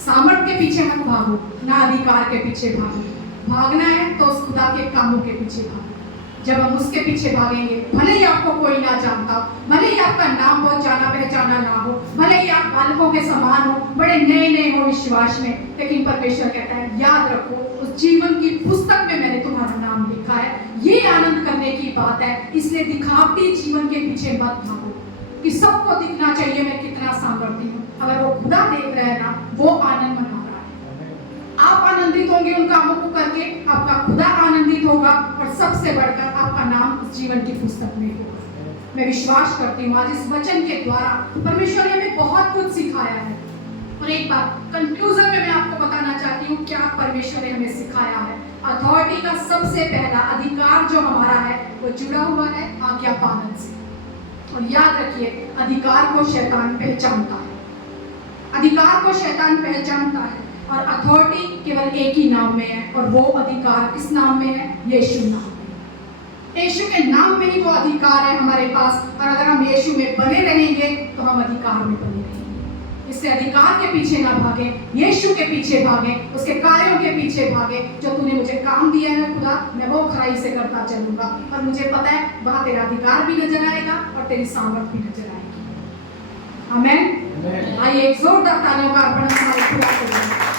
सामर्थ के पीछे मत भागो, ना अधिकार के पीछे भागो। भागना है तो उस खुदा के कामों के पीछे भागो। जब हम उसके पीछे भागेंगे, भले ही आपको कोई ना जानता हो, भले ही आपका नाम बहुत जाना पहचाना ना हो, भले ही आप बालकों के समान हो, बड़े नए नए हो विश्वास में, लेकिन परमेश्वर कहता है याद रखो उस जीवन की पुस्तक में मैंने तुम्हारा नाम लिखा है। ये आनंद करने की बात है, इसलिए दिखावटी जीवन के पीछे मत भागो कि सबको दिखना चाहिए मैं कितना सामर्थ्य हूँ। अगर वो खुदा देख रहा है ना, वो आनंद मना रहा है। आप आनंदित होंगे उन कामों को करके, आपका खुदा आनंदित होगा और सबसे बढ़कर आपका नाम उस जीवन की पुस्तक में होगा। मैं विश्वास करती हूँ आज इस वचन के द्वारा परमेश्वर ने हमें बहुत कुछ सिखाया है। और एक बात कंक्लूजन में मैं आपको बताना चाहती हूँ क्या परमेश्वर ने हमें सिखाया है। अथॉरिटी का सबसे पहला अधिकार जो हमारा है वो जुड़ा हुआ है आज्ञा पालन से। और याद रखिए अधिकार को शैतान पहचानता है, अधिकार को शैतान पहचानता है, और अथॉरिटी केवल एक ही नाम में है, और वो अधिकार किस नाम में है? यीशु नाम में। यीशु के नाम में ही वो अधिकार है हमारे पास, और अगर हम यीशु में बने रहेंगे तो हम अधिकार में बने रहेंगे। इससे अधिकार के पीछे ना भागे, यीशु के पीछे भागे, उसके कार्यों के पीछे भागे। जो तूने मुझे काम दिया है खुदा, मैं वो खराई से करता चलूंगा, और मुझे पता है वहां तेरा अधिकार भी नजर आएगा और तेरी सामर्थ भी नजर आएगी। आमीन। आइए एक जोरदार तालियों का अर्पण हमारे खुदा को दें।